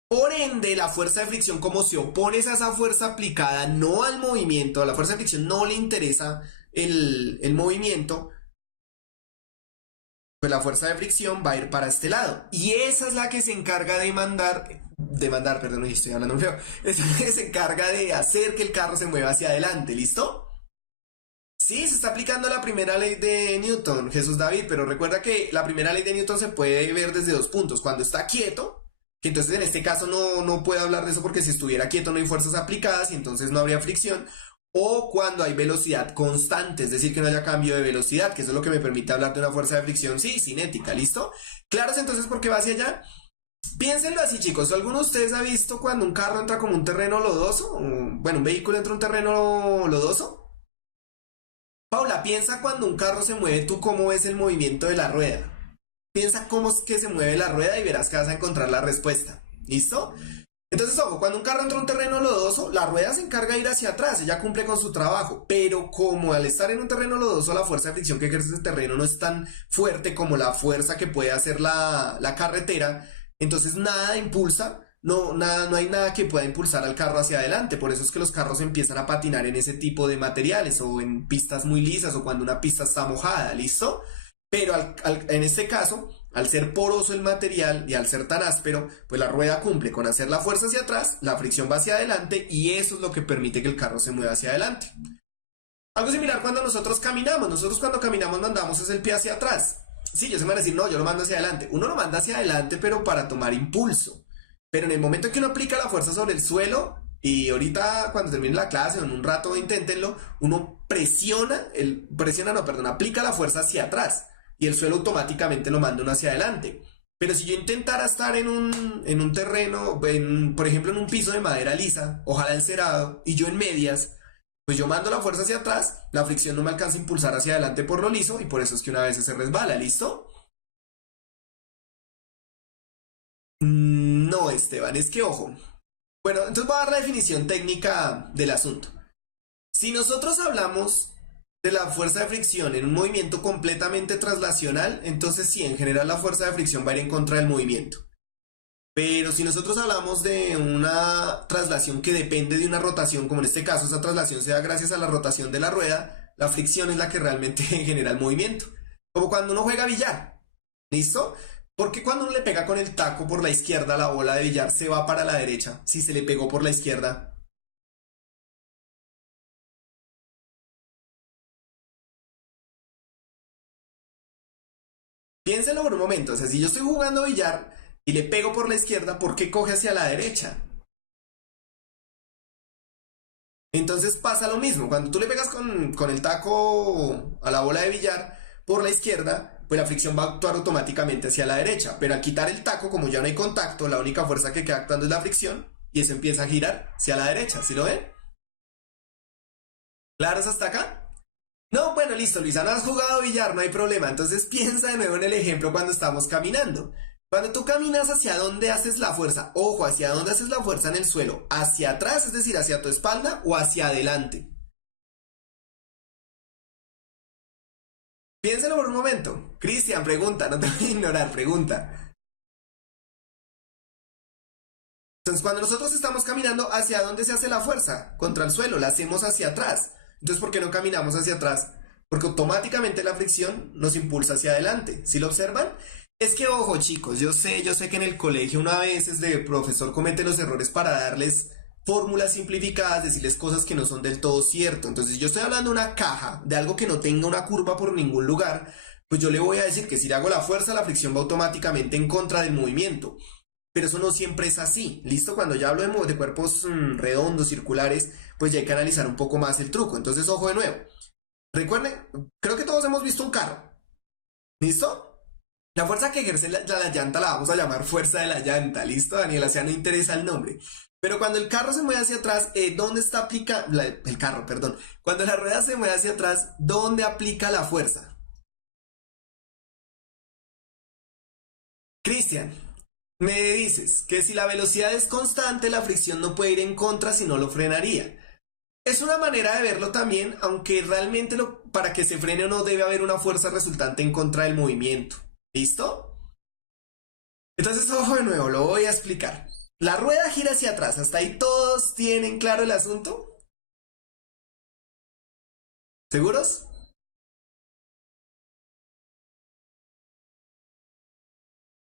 Por ende, la fuerza de fricción, como se opone a esa fuerza aplicada, no al movimiento, a la fuerza de fricción no le interesa el movimiento, pues la fuerza de fricción va a ir para este lado. Y esa es la que se encarga perdón, no estoy hablando muy feo. Esa es la que se encarga de hacer que el carro se mueva hacia adelante, ¿listo? Sí, se está aplicando la primera ley de Newton, Jesús David, pero recuerda que la primera ley de Newton se puede ver desde dos puntos. Cuando está quieto, que entonces en este caso no puedo hablar de eso porque si estuviera quieto no hay fuerzas aplicadas y entonces no habría fricción. O cuando hay velocidad constante, es decir, que no haya cambio de velocidad, que eso es lo que me permite hablar de una fuerza de fricción, sí, cinética, ¿listo? Claros, entonces, ¿por qué va hacia allá? Piénsenlo así, chicos. ¿Alguno de ustedes ha visto cuando un carro entra como un terreno lodoso? Bueno, un vehículo entra en un terreno lodoso. Paula, piensa cuando un carro se mueve, tú cómo ves el movimiento de la rueda. Piensa cómo es que se mueve la rueda y verás que vas a encontrar la respuesta. ¿Listo? Entonces, ojo, cuando un carro entra en un terreno lodoso, la rueda se encarga de ir hacia atrás, ella cumple con su trabajo, pero como al estar en un terreno lodoso, la fuerza de fricción que ejerce ese terreno no es tan fuerte como la fuerza que puede hacer la carretera, entonces nada impulsa, no hay nada que pueda impulsar al carro hacia adelante, por eso es que los carros empiezan a patinar en ese tipo de materiales o en pistas muy lisas o cuando una pista está mojada, ¿listo? Pero en este caso, al ser poroso el material y al ser tan áspero, pues la rueda cumple con hacer la fuerza hacia atrás, la fricción va hacia adelante y eso es lo que permite que el carro se mueva hacia adelante. Algo similar cuando nosotros caminamos. Nosotros cuando caminamos mandamos es el pie hacia atrás. Sí, yo se me van a decir, no, yo lo mando hacia adelante. Uno lo manda hacia adelante, pero para tomar impulso. Pero en el momento en que uno aplica la fuerza sobre el suelo, y ahorita cuando termine la clase o en un rato inténtenlo, uno aplica la fuerza hacia atrás y el suelo automáticamente lo manda uno hacia adelante. Pero si yo intentara estar en un terreno, por ejemplo en un piso de madera lisa, ojalá encerado, y yo en medias, pues yo mando la fuerza hacia atrás, la fricción no me alcanza a impulsar hacia adelante por lo liso y por eso es que una vez se resbala, ¿listo? No, Esteban, es que ojo. Bueno, entonces voy a dar la definición técnica del asunto. Si nosotros hablamos de la fuerza de fricción en un movimiento completamente traslacional, entonces sí, en general la fuerza de fricción va a ir en contra del movimiento. Pero si nosotros hablamos de una traslación que depende de una rotación, como en este caso esa traslación se da gracias a la rotación de la rueda, la fricción es la que realmente genera el movimiento. Como cuando uno juega billar, ¿listo? Porque cuando uno le pega con el taco por la izquierda, la bola de billar se va para la derecha, si se le pegó por la izquierda. Piénselo por un momento, o sea, si yo estoy jugando billar y le pego por la izquierda, ¿por qué coge hacia la derecha? Entonces pasa lo mismo, cuando tú le pegas con el taco a la bola de billar por la izquierda, pues la fricción va a actuar automáticamente hacia la derecha, pero al quitar el taco, como ya no hay contacto, la única fuerza que queda actuando es la fricción y eso empieza a girar hacia la derecha, ¿sí lo ven? ¿Claros hasta acá? No, bueno, listo, Luisa, no has jugado billar, no hay problema. Entonces piensa de nuevo en el ejemplo cuando estamos caminando. Cuando tú caminas, ¿hacia dónde haces la fuerza? Ojo, ¿hacia dónde haces la fuerza en el suelo? ¿Hacia atrás, es decir, hacia tu espalda o hacia adelante? Piénsalo por un momento. Cristian, pregunta, no te voy a ignorar, pregunta. Entonces, cuando nosotros estamos caminando, ¿hacia dónde se hace la fuerza? Contra el suelo, la hacemos hacia atrás. Entonces, ¿por qué no caminamos hacia atrás? Porque automáticamente la fricción nos impulsa hacia adelante. ¿Sí lo observan? Es que, ojo, chicos, yo sé que en el colegio uno a veces de profesor comete los errores para darles fórmulas simplificadas, decirles cosas que no son del todo cierto. Entonces, si yo estoy hablando de una caja, de algo que no tenga una curva por ningún lugar, pues yo le voy a decir que si le hago la fuerza, la fricción va automáticamente en contra del movimiento. Pero eso no siempre es así. ¿Listo? Cuando ya hablo de cuerpos redondos, circulares, pues ya hay que analizar un poco más el truco. Entonces, ojo de nuevo. Recuerden, creo que todos hemos visto un carro. ¿Listo? La fuerza que ejerce la llanta la vamos a llamar fuerza de la llanta. ¿Listo, Daniela? O sea, no interesa el nombre. Pero cuando el carro se mueve hacia atrás, ¿dónde está aplica el carro, perdón? Cuando la rueda se mueve hacia atrás, ¿dónde aplica la fuerza? Cristian, me dices que si la velocidad es constante, la fricción no puede ir en contra si no lo frenaría. Es una manera de verlo también, aunque realmente para que se frene o no debe haber una fuerza resultante en contra del movimiento. ¿Listo? Entonces, ojo de nuevo, lo voy a explicar. La rueda gira hacia atrás, hasta ahí todos tienen claro el asunto. ¿Seguros?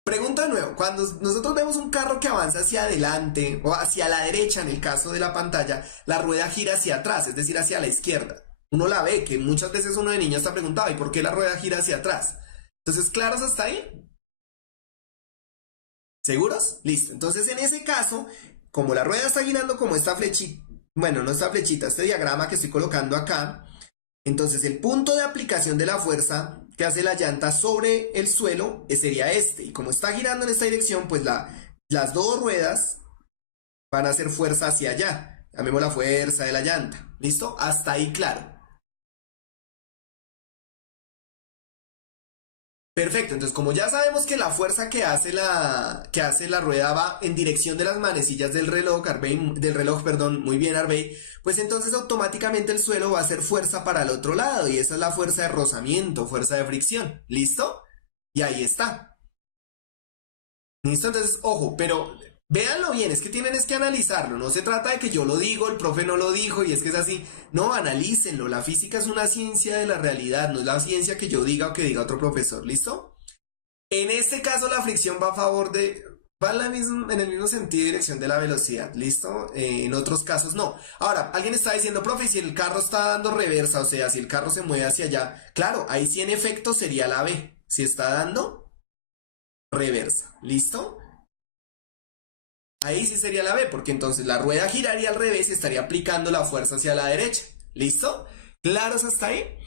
Pregunto de nuevo, cuando nosotros vemos un carro que avanza hacia adelante o hacia la derecha en el caso de la pantalla, la rueda gira hacia atrás, es decir, hacia la izquierda. Uno la ve, que muchas veces uno de niño está preguntado, ¿y por qué la rueda gira hacia atrás? Entonces, ¿claros hasta ahí? ¿Seguros? Listo. Entonces, en ese caso, como la rueda está girando como esta flechita, bueno, no esta flechita, este diagrama que estoy colocando acá, entonces el punto de aplicación de la fuerza que hace la llanta sobre el suelo sería este. Y como está girando en esta dirección, pues las dos ruedas van a hacer fuerza hacia allá. Llamemos la fuerza de la llanta. ¿Listo? Hasta ahí claro. Perfecto, entonces como ya sabemos que la fuerza que hace la rueda va en dirección de las manecillas del reloj, perdón, muy bien, Arbey, pues entonces automáticamente el suelo va a hacer fuerza para el otro lado y esa es la fuerza de rozamiento, fuerza de fricción, ¿listo? Y ahí está. ¿Listo? Entonces, ojo, pero véanlo bien, es que tienen es que analizarlo, no se trata de que yo lo digo, el profe no lo dijo y es que es así, no, analícenlo, la física es una ciencia de la realidad, no es la ciencia que yo diga o que diga otro profesor, ¿listo? En este caso la fricción va a favor va en el mismo sentido y dirección de la velocidad, ¿listo? En otros casos no. Ahora, alguien está diciendo, profe, si el carro está dando reversa, o sea, si el carro se mueve hacia allá, claro, ahí sí en efecto sería la B, si está dando reversa, ¿listo? Ahí sí sería la B, porque entonces la rueda giraría al revés y estaría aplicando la fuerza hacia la derecha, ¿listo? ¿Claros hasta ahí?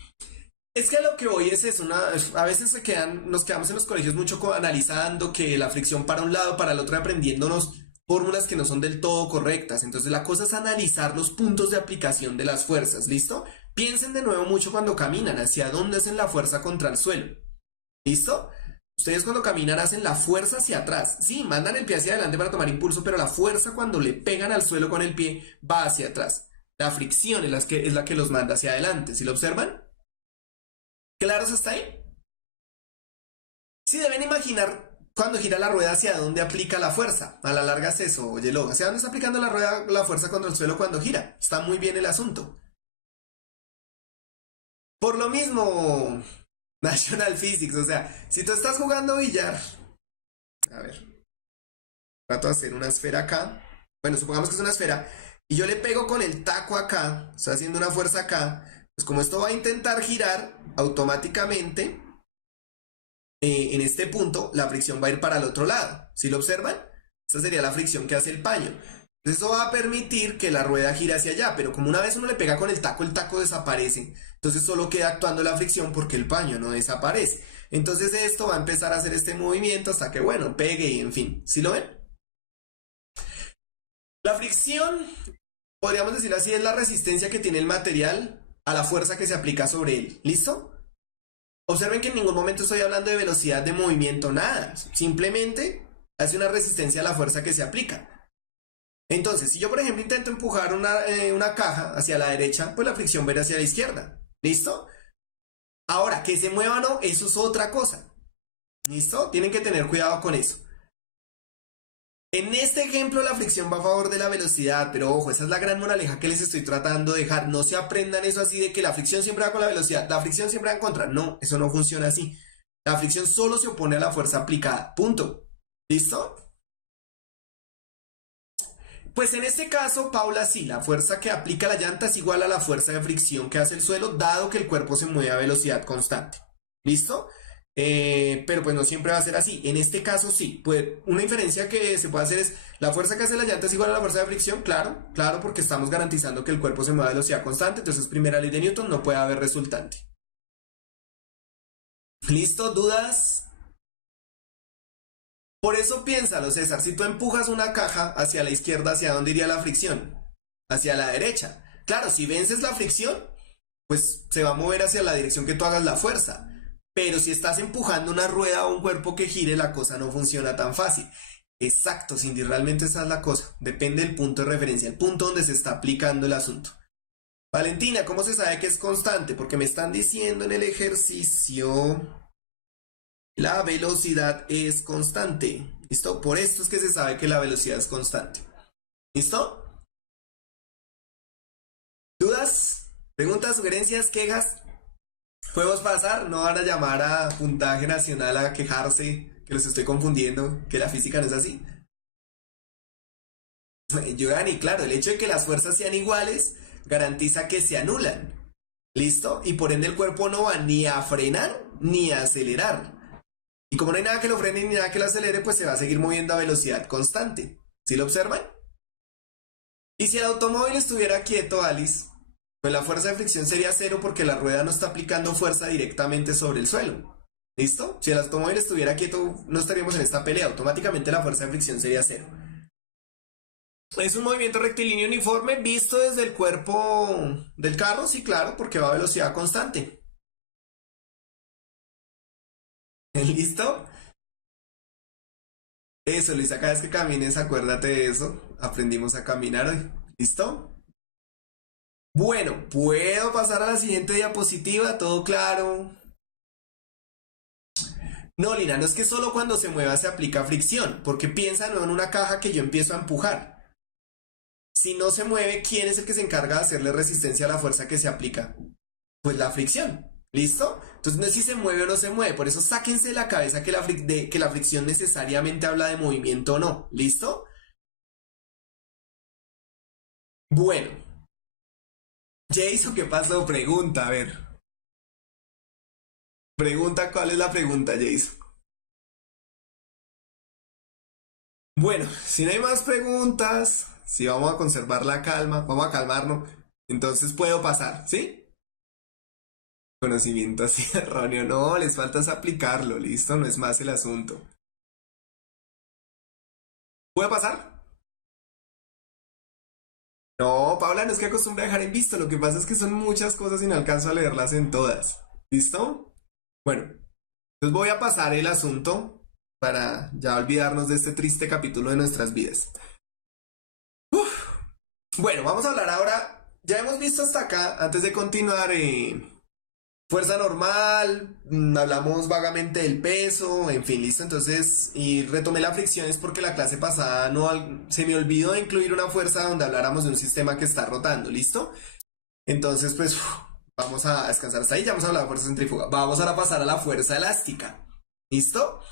Es que lo que hoy es eso, a veces nos quedamos en los colegios mucho analizando que la fricción para un lado, para el otro, aprendiéndonos fórmulas que no son del todo correctas. Entonces la cosa es analizar los puntos de aplicación de las fuerzas, ¿listo? Piensen de nuevo mucho cuando caminan, hacia dónde hacen la fuerza contra el suelo, ¿listo? Ustedes cuando caminan hacen la fuerza hacia atrás. Sí, mandan el pie hacia adelante para tomar impulso, pero la fuerza cuando le pegan al suelo con el pie va hacia atrás. La fricción es la que los manda hacia adelante. ¿Sí lo observan? ¿Claros hasta ahí? Sí, deben imaginar cuando gira la rueda hacia dónde aplica la fuerza. A la larga es eso, óyelo. ¿Hacia dónde está aplicando la rueda la fuerza contra el suelo cuando gira? Está muy bien el asunto. Por lo mismo, National Physics, o sea, si tú estás jugando billar, a ver, trato de hacer una esfera acá. Bueno, supongamos que es una esfera. Y yo le pego con el taco acá, estoy haciendo una fuerza acá. Pues como esto va a intentar girar, automáticamente, en este punto, la fricción va a ir para el otro lado. ¿Sí lo observan? Esa sería la fricción que hace el paño. Entonces eso va a permitir que la rueda gire hacia allá, pero como una vez uno le pega con el taco desaparece. Entonces solo queda actuando la fricción porque el paño no desaparece. Entonces esto va a empezar a hacer este movimiento hasta que, bueno, pegue y en fin. ¿Sí lo ven? La fricción, podríamos decir así, es la resistencia que tiene el material a la fuerza que se aplica sobre él. ¿Listo? Observen que en ningún momento estoy hablando de velocidad de movimiento, nada. Simplemente hace una resistencia a la fuerza que se aplica. Entonces, si yo, por ejemplo, intento empujar una caja hacia la derecha, pues la fricción va a ir hacia la izquierda. ¿Listo? Ahora, que se mueva o no, eso es otra cosa. ¿Listo? Tienen que tener cuidado con eso. En este ejemplo la fricción va a favor de la velocidad, pero ojo, esa es la gran moraleja que les estoy tratando de dejar. No se aprendan eso así de que la fricción siempre va con la velocidad, la fricción siempre va en contra. No, eso no funciona así. La fricción solo se opone a la fuerza aplicada. Punto. ¿Listo? Pues en este caso, Paula, sí, la fuerza que aplica la llanta es igual a la fuerza de fricción que hace el suelo, dado que el cuerpo se mueve a velocidad constante. ¿Listo? Pero pues no siempre va a ser así. En este caso sí. Pues una inferencia que se puede hacer es la fuerza que hace la llanta es igual a la fuerza de fricción. Claro, claro, porque estamos garantizando que el cuerpo se mueve a velocidad constante. Entonces, primera ley de Newton, no puede haber resultante. ¿Listo? ¿Dudas? Por eso piénsalo, César. Si tú empujas una caja hacia la izquierda, ¿hacia dónde iría la fricción? Hacia la derecha. Claro, si vences la fricción, pues se va a mover hacia la dirección que tú hagas la fuerza. Pero si estás empujando una rueda o un cuerpo que gire, la cosa no funciona tan fácil. Exacto, Cindy, realmente esa es la cosa. Depende del punto de referencia, el punto donde se está aplicando el asunto. Valentina, ¿cómo se sabe que es constante? Porque me están diciendo en el ejercicio la velocidad es constante. ¿Listo? Por esto es que se sabe que la velocidad es constante. ¿Listo? ¿Dudas? ¿Preguntas, sugerencias, quejas? ¿Podemos pasar? ¿No van a llamar a puntaje nacional a quejarse que los estoy confundiendo, que la física no es así? Giovanni, claro, el hecho de que las fuerzas sean iguales garantiza que se anulan. ¿Listo? Y por ende el cuerpo no va ni a frenar ni a acelerar. Y como no hay nada que lo frene ni nada que lo acelere, pues se va a seguir moviendo a velocidad constante. ¿Sí lo observan? Y si el automóvil estuviera quieto, Alice, pues la fuerza de fricción sería cero porque la rueda no está aplicando fuerza directamente sobre el suelo. ¿Listo? Si el automóvil estuviera quieto, no estaríamos en esta pelea. Automáticamente la fuerza de fricción sería cero. Es un movimiento rectilíneo uniforme visto desde el cuerpo del carro, sí, claro, porque va a velocidad constante. ¿Listo? Eso, Luisa, cada vez que camines, acuérdate de eso. Aprendimos a caminar hoy. ¿Listo? Bueno, puedo pasar a la siguiente diapositiva, todo claro. No, Lina, no es que solo cuando se mueva se aplica fricción, porque piensa no en una caja que yo empiezo a empujar. Si no se mueve, ¿quién es el que se encarga de hacerle resistencia a la fuerza que se aplica? Pues la fricción. ¿Listo? Entonces no es si se mueve o no se mueve, por eso sáquense de la cabeza que que la fricción necesariamente habla de movimiento o no. ¿Listo? Bueno, Jason, ¿qué pasó? Pregunta, a ver. Pregunta, ¿cuál es la pregunta, Jason? Bueno, si no hay más preguntas, si vamos a conservar la calma, vamos a calmarnos, entonces puedo pasar, ¿sí? Conocimiento así erróneo, no, les falta es aplicarlo, listo, no es más el asunto. ¿Puedo pasar? No, Paula, no es que acostumbre a dejar en visto, lo que pasa es que son muchas cosas y no alcanzo a leerlas en todas. ¿Listo? Bueno, Entonces voy a pasar el asunto para ya olvidarnos de este triste capítulo de nuestras vidas. Bueno, vamos a hablar ahora. Ya hemos visto hasta acá, antes de continuar, fuerza normal, hablamos vagamente del peso, en fin, listo. Entonces, y retomé la fricción es porque la clase pasada no se me olvidó de incluir una fuerza donde habláramos de un sistema que está rotando, ¿listo? Entonces, pues vamos a descansar hasta ahí, ya hemos hablado de fuerza centrífuga. Vamos ahora a pasar a la fuerza elástica, ¿listo?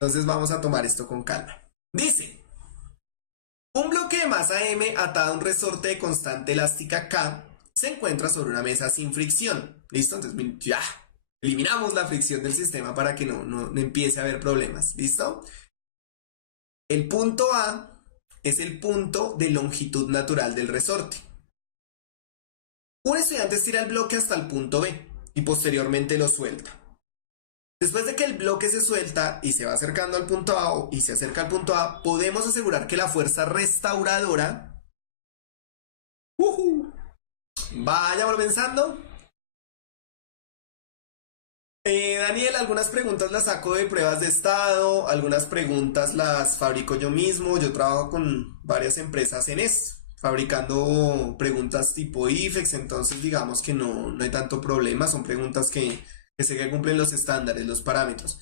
Entonces vamos a tomar esto con calma. Dice, un bloque de masa M atado a un resorte de constante elástica K se encuentra sobre una mesa sin fricción. ¿Listo? Entonces ya eliminamos la fricción del sistema para que no empiece a haber problemas. ¿Listo? El punto A es el punto de longitud natural del resorte. Un estudiante estira el bloque hasta el punto B y posteriormente lo suelta. Después de que el bloque se suelta y se va acercando al punto A y se acerca al punto A, podemos asegurar que la fuerza restauradora vayamos pensando. Daniel, algunas preguntas las saco de pruebas de estado, algunas preguntas las fabrico yo mismo. Yo trabajo con varias empresas en esto, fabricando preguntas tipo IFEX, entonces digamos que no hay tanto problema, son preguntas que sé que cumplen los estándares, los parámetros.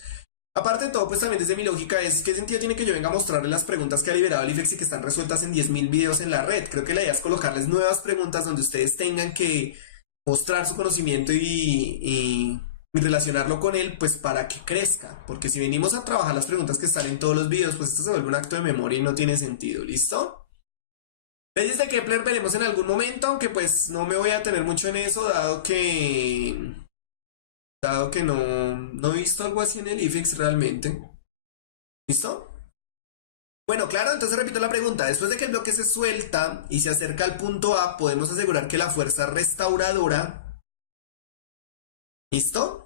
Aparte de todo, pues también desde mi lógica es, ¿qué sentido tiene que yo venga a mostrarles las preguntas que ha liberado el IFEX y que están resueltas en 10.000 videos en la red? Creo que la idea es colocarles nuevas preguntas donde ustedes tengan que mostrar su conocimiento y relacionarlo con él, pues para que crezca. Porque si venimos a trabajar las preguntas que están en todos los videos, pues esto se vuelve un acto de memoria y no tiene sentido, ¿listo? Leyes de Kepler veremos en algún momento, aunque pues no me voy a tener mucho en eso, dado que no he visto algo así en el IFEX realmente. ¿Listo? Bueno, claro, entonces repito la pregunta. Después de que el bloque se suelta y se acerca al punto A, podemos asegurar que la fuerza restauradora... ¿Listo?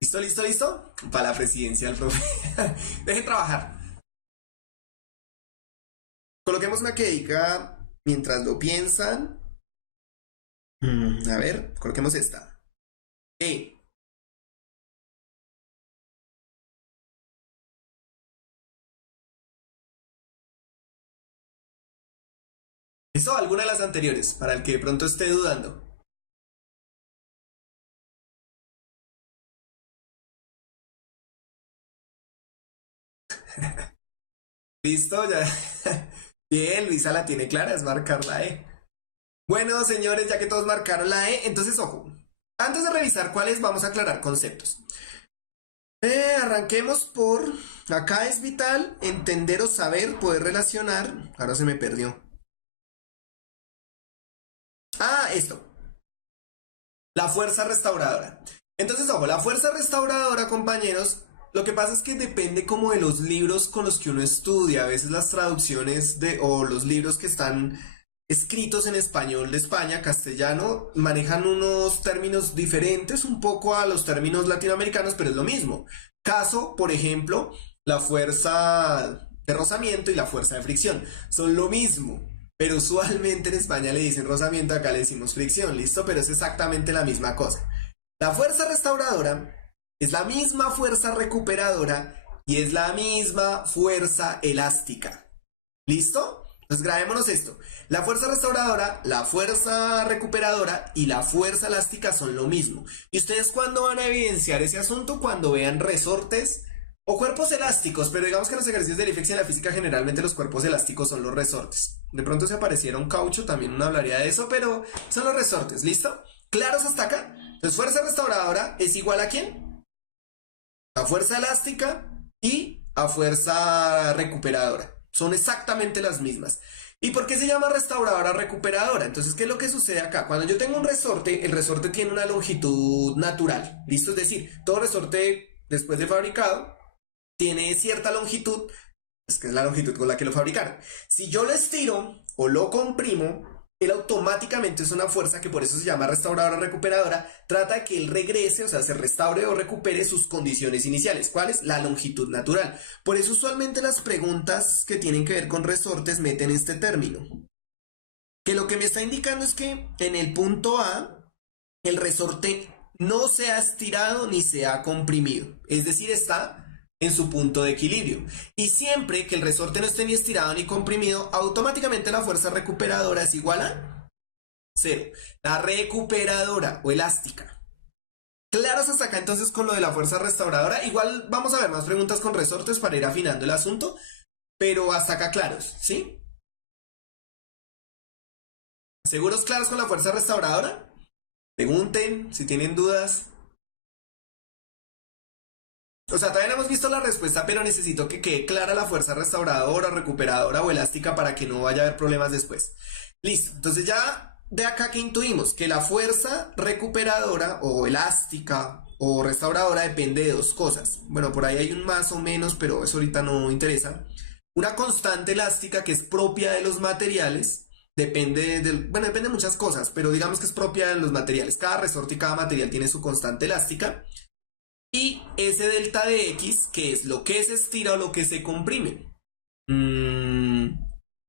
¿Listo, listo, listo? Para la presidencia del profe. Dejen trabajar. Coloquemos una que diga mientras lo piensan. A ver, coloquemos esta. E. ¿Listo? Alguna de las anteriores, para el que de pronto esté dudando. ¿Listo? Ya. Bien, Luisa la tiene clara, es marcar la E. Bueno, señores, ya que todos marcaron la E, entonces ojo. Antes de revisar cuáles, vamos a aclarar conceptos. Arranquemos por... Acá es vital entender o saber, poder relacionar... Ahora se me perdió. Ah, esto. La fuerza restauradora. Entonces, ojo, la fuerza restauradora, compañeros, lo que pasa es que depende como de los libros con los que uno estudia. A veces las traducciones o los libros que están escritos en español de España, castellano, manejan unos términos diferentes un poco a los términos latinoamericanos, pero es lo mismo. Caso, por ejemplo, la fuerza de rozamiento y la fuerza de fricción. Son lo mismo. Pero usualmente en España le dicen rozamiento, acá le decimos fricción, ¿listo? Pero es exactamente la misma cosa. La fuerza restauradora es la misma fuerza recuperadora y es la misma fuerza elástica. ¿Listo? Entonces grabémonos esto. La fuerza restauradora, la fuerza recuperadora y la fuerza elástica son lo mismo. ¿Y ustedes cuándo van a evidenciar ese asunto? Cuando vean resortes o cuerpos elásticos, pero digamos que en los ejercicios del IFEX y en la física generalmente los cuerpos elásticos son los resortes. De pronto si apareciera un caucho también uno hablaría de eso, pero son los resortes, ¿listo? ¿Claros hasta acá? Entonces fuerza restauradora es igual ¿a quién? A fuerza elástica y a fuerza recuperadora. Son exactamente las mismas. ¿Y por qué se llama restauradora recuperadora? Entonces, ¿qué es lo que sucede acá? Cuando yo tengo un resorte, el resorte tiene una longitud natural, ¿listo? Es decir, todo resorte después de fabricado tiene cierta longitud, es que es la longitud con la que lo fabricaron. Si yo lo estiro o lo comprimo, él automáticamente es una fuerza que por eso se llama restauradora recuperadora, trata de que él regrese, o sea, se restaure o recupere sus condiciones iniciales. ¿Cuál es? La longitud natural. Por eso usualmente las preguntas que tienen que ver con resortes meten este término. Que lo que me está indicando es que en el punto A, el resorte no se ha estirado ni se ha comprimido. Es decir, está en su punto de equilibrio. Y siempre que el resorte no esté ni estirado ni comprimido, automáticamente la fuerza recuperadora es igual a cero. La recuperadora o elástica. Claros hasta acá entonces con lo de la fuerza restauradora. Igual vamos a ver más preguntas con resortes para ir afinando el asunto. Pero hasta acá claros, ¿sí? ¿Seguros claros con la fuerza restauradora? Pregunten si tienen dudas. O sea, todavía no hemos visto la respuesta, pero necesito que quede clara la fuerza restauradora, recuperadora o elástica para que no vaya a haber problemas después. Listo, entonces ya de acá que intuimos que la fuerza recuperadora o elástica o restauradora depende de dos cosas. Bueno, por ahí hay un más o menos, pero eso ahorita no interesa. Una constante elástica que es propia de los materiales. Bueno, depende de muchas cosas, pero digamos que es propia de los materiales. Cada resorte y cada material tiene su constante elástica. Y ese delta de X, que es lo que se estira o lo que se comprime.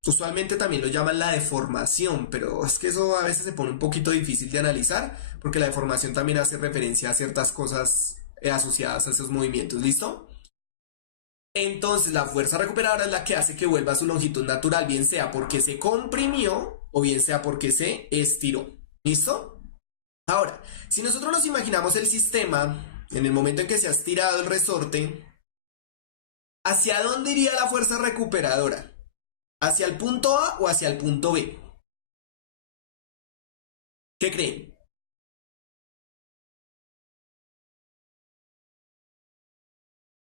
Usualmente también lo llaman la deformación, pero es que eso a veces se pone un poquito difícil de analizar, porque la deformación también hace referencia a ciertas cosas asociadas a esos movimientos. ¿Listo? Entonces la fuerza recuperadora es la que hace que vuelva a su longitud natural, bien sea porque se comprimió o bien sea porque se estiró. ¿Listo? Ahora, si nosotros nos imaginamos el sistema en el momento en que se ha estirado el resorte, ¿hacia dónde iría la fuerza recuperadora? ¿Hacia el punto A o hacia el punto B? ¿Qué creen?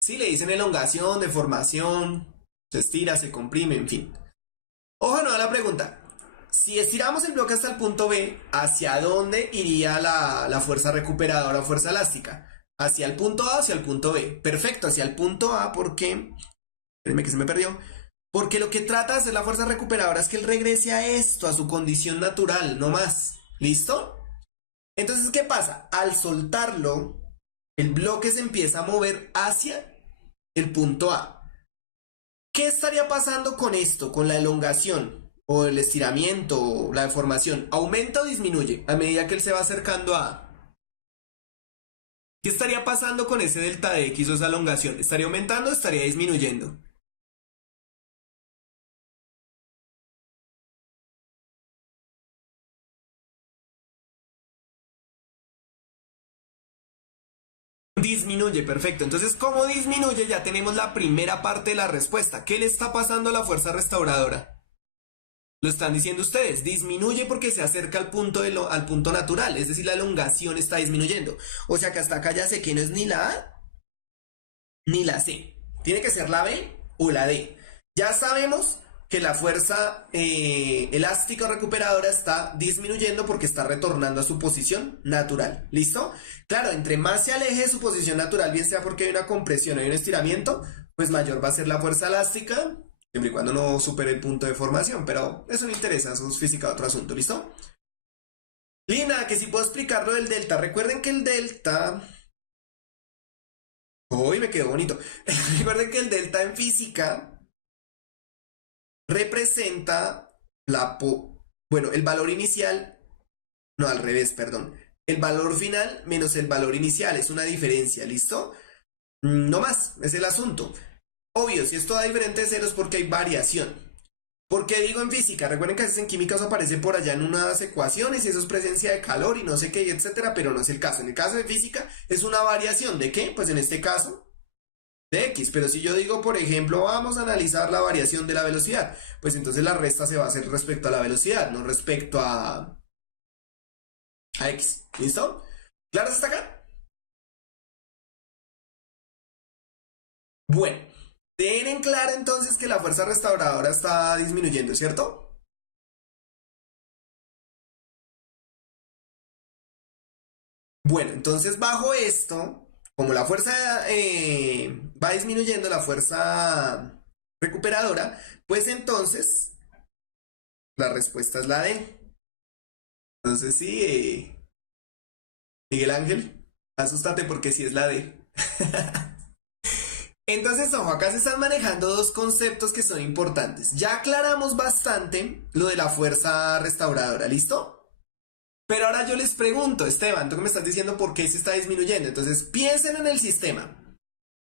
Sí, le dicen elongación, deformación, se estira, se comprime, en fin. Ojo, no a la pregunta. Si estiramos el bloque hasta el punto B, ¿hacia dónde iría la fuerza recuperadora o fuerza elástica? ¿Hacia el punto A o hacia el punto B? Perfecto, hacia el punto A porque... Espérenme que se me perdió. Porque lo que trata de hacer la fuerza recuperadora es que él regrese a esto, a su condición natural, no más. ¿Listo? Entonces, ¿qué pasa? Al soltarlo, el bloque se empieza a mover hacia el punto A. ¿Qué estaría pasando con esto, con la elongación o el estiramiento o la deformación? ¿Aumenta o disminuye a medida que él se va acercando a A? ¿Qué estaría pasando con ese delta de X o esa elongación? ¿Estaría aumentando o estaría disminuyendo? Disminuye, perfecto. Entonces, ¿cómo disminuye? Ya tenemos la primera parte de la respuesta. ¿Qué le está pasando a la fuerza restauradora? Lo están diciendo ustedes, disminuye porque se acerca al punto natural, es decir, la elongación está disminuyendo. O sea que hasta acá ya sé que no es ni la A ni la C. Tiene que ser la B o la D. Ya sabemos que la fuerza elástica o recuperadora está disminuyendo porque está retornando a su posición natural. ¿Listo? Claro, entre más se aleje de su posición natural, bien sea porque hay una compresión o hay un estiramiento, pues mayor va a ser la fuerza elástica, siempre y cuando no supere el punto de formación. Pero eso no interesa, eso es física de otro asunto. ¿Listo? Lina, que si puedo explicar lo del delta. Recuerden que el delta... Uy, me quedó bonito. Recuerden que el delta en física representa bueno, el valor inicial, no, al revés, perdón. El valor final menos el valor inicial, es una diferencia, ¿listo? No más, es el asunto. Obvio, si esto da diferente de cero es porque hay variación. ¿Por qué digo en física? Recuerden que a veces en química eso aparece por allá en unas ecuaciones y eso es presencia de calor y no sé qué, etcétera, pero no es el caso. En el caso de física es una variación. ¿De qué? Pues en este caso de X, pero si yo digo, por ejemplo, vamos a analizar la variación de la velocidad, pues entonces la resta se va a hacer respecto a la velocidad, no respecto a X. ¿Listo? ¿Claro hasta acá? Bueno, tienen claro entonces que la fuerza restauradora está disminuyendo, ¿cierto? Bueno, entonces bajo esto, como la fuerza va disminuyendo, la fuerza recuperadora, pues entonces la respuesta es la D. Entonces sí, Miguel Ángel, asústate porque sí es la D. Entonces, ojo, acá se están manejando dos conceptos que son importantes. Ya aclaramos bastante lo de la fuerza restauradora, ¿listo? Pero ahora yo les pregunto, Esteban, tú que me estás diciendo por qué se está disminuyendo. Entonces, piensen en el sistema.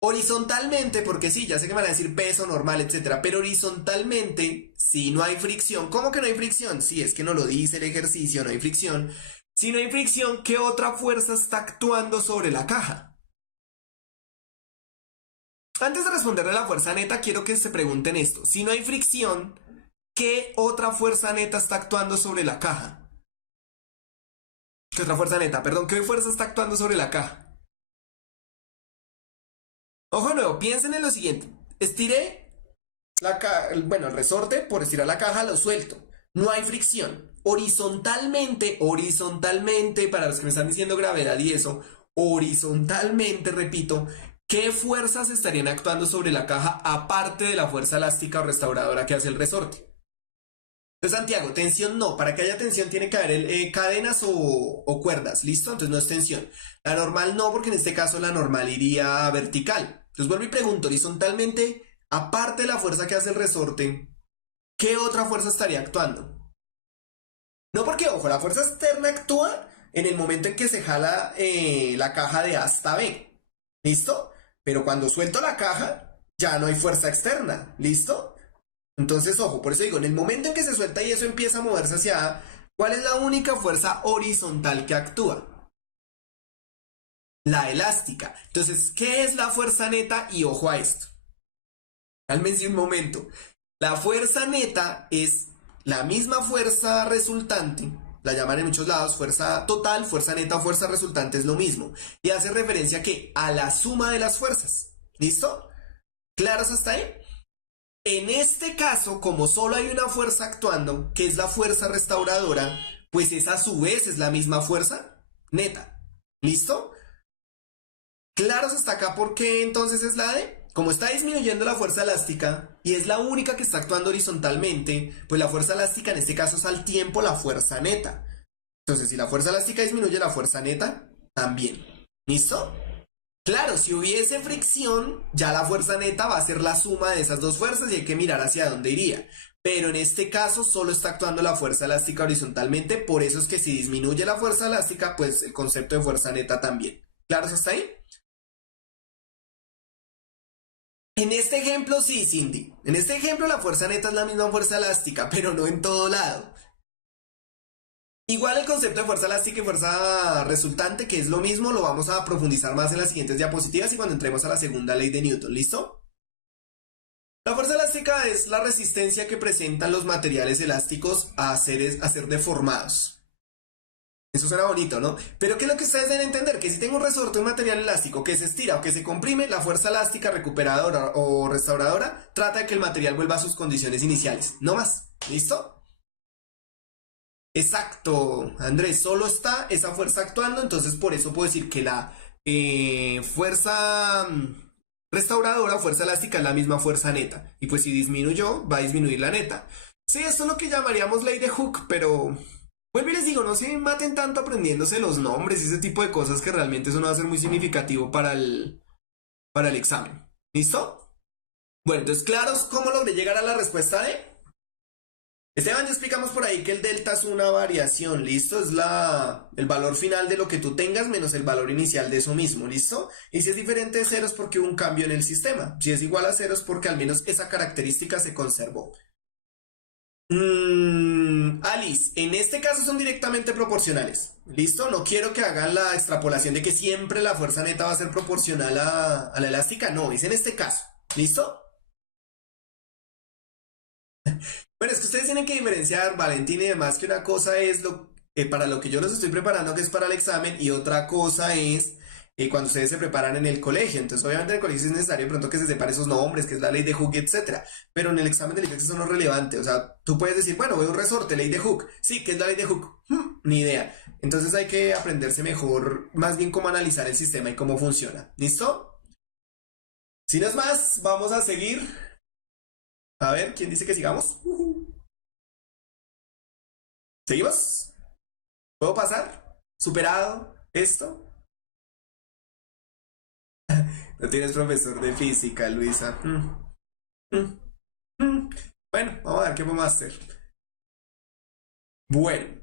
Horizontalmente, porque sí, ya sé que me van a decir peso normal, etcétera, pero horizontalmente, si no hay fricción, ¿cómo que no hay fricción? Si es que no lo dice el ejercicio, no hay fricción. Si no hay fricción, ¿qué otra fuerza está actuando sobre la caja? Antes de responderle a la fuerza neta, quiero que se pregunten esto. Si no hay fricción, ¿qué otra fuerza neta está actuando sobre la caja? ¿Qué otra fuerza neta? Perdón, ¿qué fuerza está actuando sobre la caja? Ojo de nuevo, piensen en lo siguiente. Estiré bueno, el resorte, por estirar la caja, lo suelto. No hay fricción. Horizontalmente, para los que me están diciendo gravedad y eso, horizontalmente, repito, ¿qué fuerzas estarían actuando sobre la caja aparte de la fuerza elástica o restauradora que hace el resorte? Entonces, Santiago, tensión no. Para que haya tensión tiene que haber cadenas o cuerdas, ¿listo? Entonces no es tensión. La normal no, porque en este caso la normal iría vertical. Entonces vuelvo y pregunto, horizontalmente, aparte de la fuerza que hace el resorte, ¿qué otra fuerza estaría actuando? No porque, ojo, la fuerza externa actúa en el momento en que se jala la caja de A hasta B. ¿Listo? Pero cuando suelto la caja, ya no hay fuerza externa. ¿Listo? Entonces, ojo, por eso digo, en el momento en que se suelta y eso empieza a moverse hacia A, ¿cuál es la única fuerza horizontal que actúa? La elástica. Entonces, ¿qué es la fuerza neta? Y ojo a esto. Cálmense un momento. La fuerza neta es la misma fuerza resultante, la llaman en muchos lados fuerza total, fuerza neta o fuerza resultante es lo mismo. Y hace referencia que a la suma de las fuerzas. ¿Listo? ¿Claros hasta ahí? En este caso, como solo hay una fuerza actuando, que es la fuerza restauradora, pues esa a su vez es la misma fuerza neta. ¿Listo? Claros hasta acá por qué entonces es la D. Como está disminuyendo la fuerza elástica y es la única que está actuando horizontalmente, pues la fuerza elástica en este caso es al tiempo la fuerza neta. Entonces, si la fuerza elástica disminuye, la fuerza neta también. ¿Listo? Claro, si hubiese fricción, ya la fuerza neta va a ser la suma de esas dos fuerzas y hay que mirar hacia dónde iría. Pero en este caso solo está actuando la fuerza elástica horizontalmente, por eso es que si disminuye la fuerza elástica, pues el concepto de fuerza neta también. ¿Claros hasta ahí? En este ejemplo sí, Cindy. En este ejemplo la fuerza neta es la misma fuerza elástica, pero no en todo lado. Igual el concepto de fuerza elástica y fuerza resultante, que es lo mismo, lo vamos a profundizar más en las siguientes diapositivas y cuando entremos a la segunda ley de Newton. ¿Listo? La fuerza elástica es la resistencia que presentan los materiales elásticos a ser deformados. Eso suena bonito, ¿no? Pero ¿qué es lo que ustedes deben entender? Que si tengo un resorte, un material elástico que se estira o que se comprime, la fuerza elástica recuperadora o restauradora trata de que el material vuelva a sus condiciones iniciales. No más. ¿Listo? Exacto, Andrés, solo está esa fuerza actuando, entonces por eso puedo decir que la fuerza restauradora o fuerza elástica es la misma fuerza neta. Y pues si disminuyó, va a disminuir la neta. Sí, esto es lo que llamaríamos ley de Hooke, pero vuelvo y les digo, no se maten tanto aprendiéndose los nombres y ese tipo de cosas que realmente eso no va a ser muy significativo para el examen. ¿Listo? Bueno, entonces, ¿claros cómo logré llegar a la respuesta de? Esteban, ya explicamos por ahí que el delta es una variación, ¿listo? Es el valor final de lo que tú tengas menos el valor inicial de eso mismo, ¿listo? Y si es diferente de cero es porque hubo un cambio en el sistema. Si es igual a cero es porque al menos esa característica se conservó. Alice, en este caso son directamente proporcionales, ¿listo? No quiero que hagan la extrapolación de que siempre la fuerza neta va a ser proporcional a la elástica, no, es en este caso, ¿listo? Bueno, es que ustedes tienen que diferenciar, Valentín y demás, que una cosa es para lo que yo los estoy preparando, que es para el examen, y otra cosa es cuando ustedes se preparan en el colegio. Entonces, obviamente en el colegio sí es necesario de pronto que se separe esos nombres, que es la ley de Hooke, etcétera. Pero en el examen del ICFES eso no es relevante. O sea, tú puedes decir, bueno, voy a un resorte, ley de Hooke. Sí, ¿qué es la ley de Hooke? Ni idea. Entonces hay que aprenderse mejor, más bien cómo analizar el sistema y cómo funciona. ¿Listo? Si no es más, vamos a seguir. A ver, ¿quién dice que sigamos? ¿Seguimos? ¿Puedo pasar? ¿Superado esto? No tienes profesor de física, Luisa. Mm, mm. Bueno, vamos a ver qué podemos hacer. Bueno,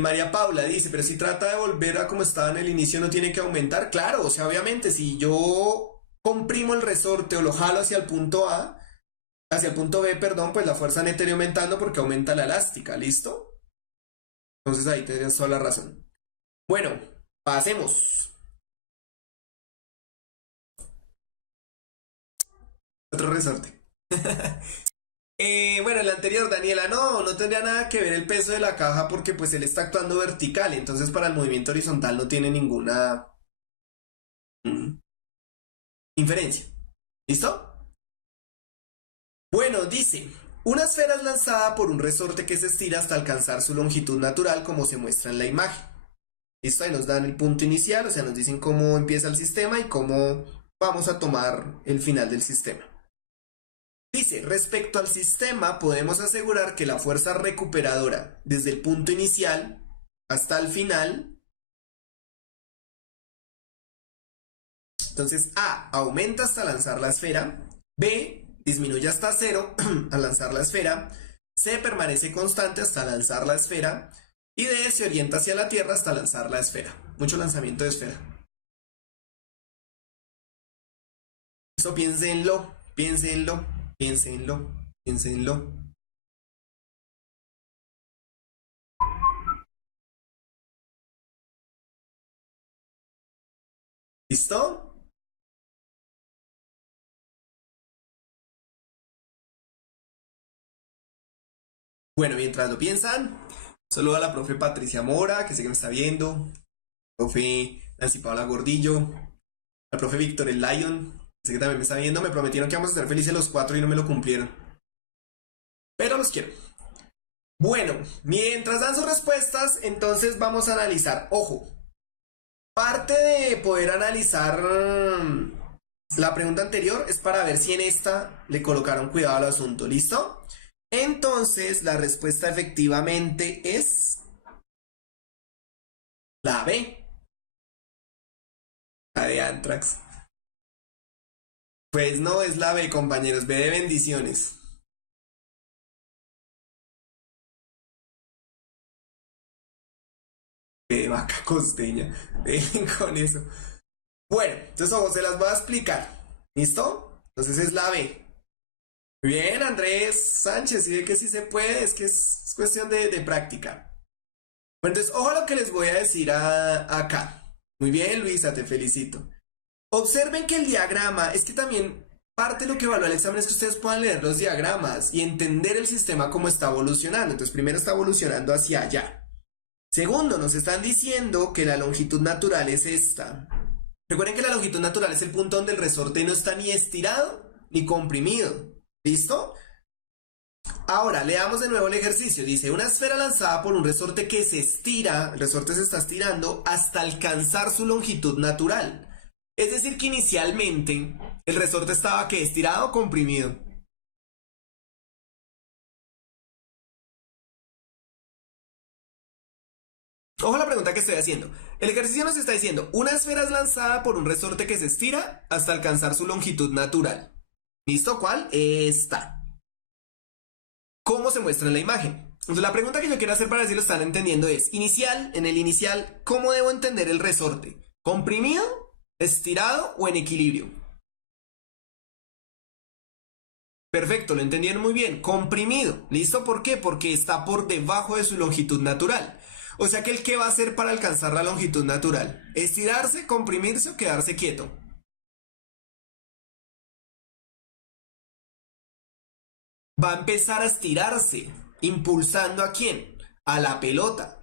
María Paula dice, pero si trata de volver a como estaba en el inicio, ¿no tiene que aumentar? Claro, o sea, obviamente, si yo comprimo el resorte o lo jalo hacia el punto A, hacia el punto B, perdón, pues la fuerza neta iría aumentando porque aumenta la elástica, ¿listo? Entonces ahí tienes toda la razón. Bueno, pasemos. Otro resorte. Bueno, el anterior, Daniela, no tendría nada que ver el peso de la caja porque pues él está actuando vertical, entonces para el movimiento horizontal no tiene ninguna mm, inferencia. ¿Listo? Bueno, dice, una esfera es lanzada por un resorte que se estira hasta alcanzar su longitud natural como se muestra en la imagen. ¿Listo? Ahí nos dan el punto inicial, o sea, nos dicen cómo empieza el sistema y cómo vamos a tomar el final del sistema. Dice, respecto al sistema, podemos asegurar que la fuerza recuperadora desde el punto inicial hasta el final, entonces A, aumenta hasta lanzar la esfera, B, disminuye hasta cero al lanzar la esfera, C, permanece constante hasta lanzar la esfera y D, se orienta hacia la Tierra hasta lanzar la esfera. Mucho lanzamiento de esfera. Eso piénsenlo, piénsenlo, piénsenlo, piénsenlo. ¿Listo? Bueno, mientras lo piensan, saludo a la profe Patricia Mora, que sé que me está viendo, profe Nancy Paula Gordillo, al profe Víctor el Lion, que sé que también me está viendo, me prometieron que vamos a estar felices los cuatro y no me lo cumplieron. Pero los quiero. Bueno, mientras dan sus respuestas, entonces vamos a analizar. Ojo, parte de poder analizar la pregunta anterior es para ver si en esta le colocaron cuidado al asunto. ¿Listo? Entonces, la respuesta efectivamente es la B, la de Antrax. Pues no, es la B, compañeros. B de bendiciones. B de vaca costeña. Dejen con eso. Bueno, entonces ojo, se las voy a explicar. ¿Listo? Entonces es la B. Muy bien, Andrés Sánchez, y ve que sí se puede, es que es cuestión de práctica. Bueno, entonces, ojo a lo que les voy a decir acá. Muy bien, Luisa, te felicito. Observen que el diagrama, es que también parte de lo que evalúa el examen es que ustedes puedan leer los diagramas y entender el sistema cómo está evolucionando. Entonces, primero está evolucionando hacia allá. Segundo, nos están diciendo que la longitud natural es esta. Recuerden que la longitud natural es el punto donde el resorte no está ni estirado ni comprimido. ¿Listo? Ahora, leamos de nuevo el ejercicio. Dice, una esfera lanzada por un resorte que se estira, el resorte se está estirando hasta alcanzar su longitud natural. Es decir, que inicialmente el resorte estaba ¿qué? ¿Estirado o comprimido? Ojo a la pregunta que estoy haciendo. El ejercicio nos está diciendo, una esfera es lanzada por un resorte que se estira hasta alcanzar su longitud natural. ¿Listo? ¿Cuál? Esta. ¿Cómo se muestra en la imagen? Entonces la pregunta que yo quiero hacer para ver si lo están entendiendo es, inicial, en el inicial, ¿cómo debo entender el resorte? ¿Comprimido, estirado o en equilibrio? Perfecto, lo entendieron muy bien. Comprimido. ¿Listo? ¿Por qué? Porque está por debajo de su longitud natural. O sea que el que va a hacer para alcanzar la longitud natural, estirarse, comprimirse o quedarse quieto. Va a empezar a estirarse, impulsando a quién? A la pelota,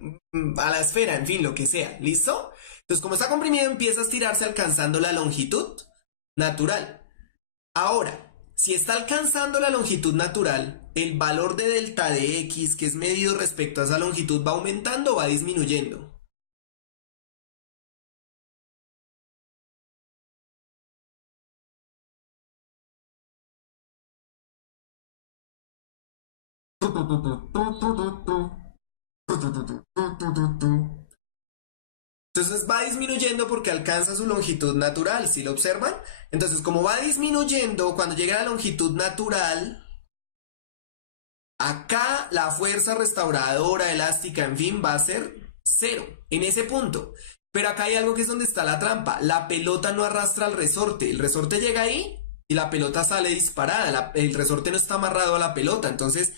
a la esfera, en fin, lo que sea. ¿Listo? Entonces, como está comprimido, empieza a estirarse alcanzando la longitud natural. Ahora, si está alcanzando la longitud natural, el valor de delta de x, que es medido respecto a esa longitud, ¿va aumentando o va disminuyendo? Entonces va disminuyendo porque alcanza su longitud natural, ¿sí lo observan? Entonces, como va disminuyendo, cuando llega a la longitud natural, acá la fuerza restauradora, elástica, en fin, va a ser cero, en ese punto. Pero acá hay algo que es donde está la trampa. La pelota no arrastra al resorte. El resorte llega ahí y la pelota sale disparada. El resorte no está amarrado a la pelota. Entonces,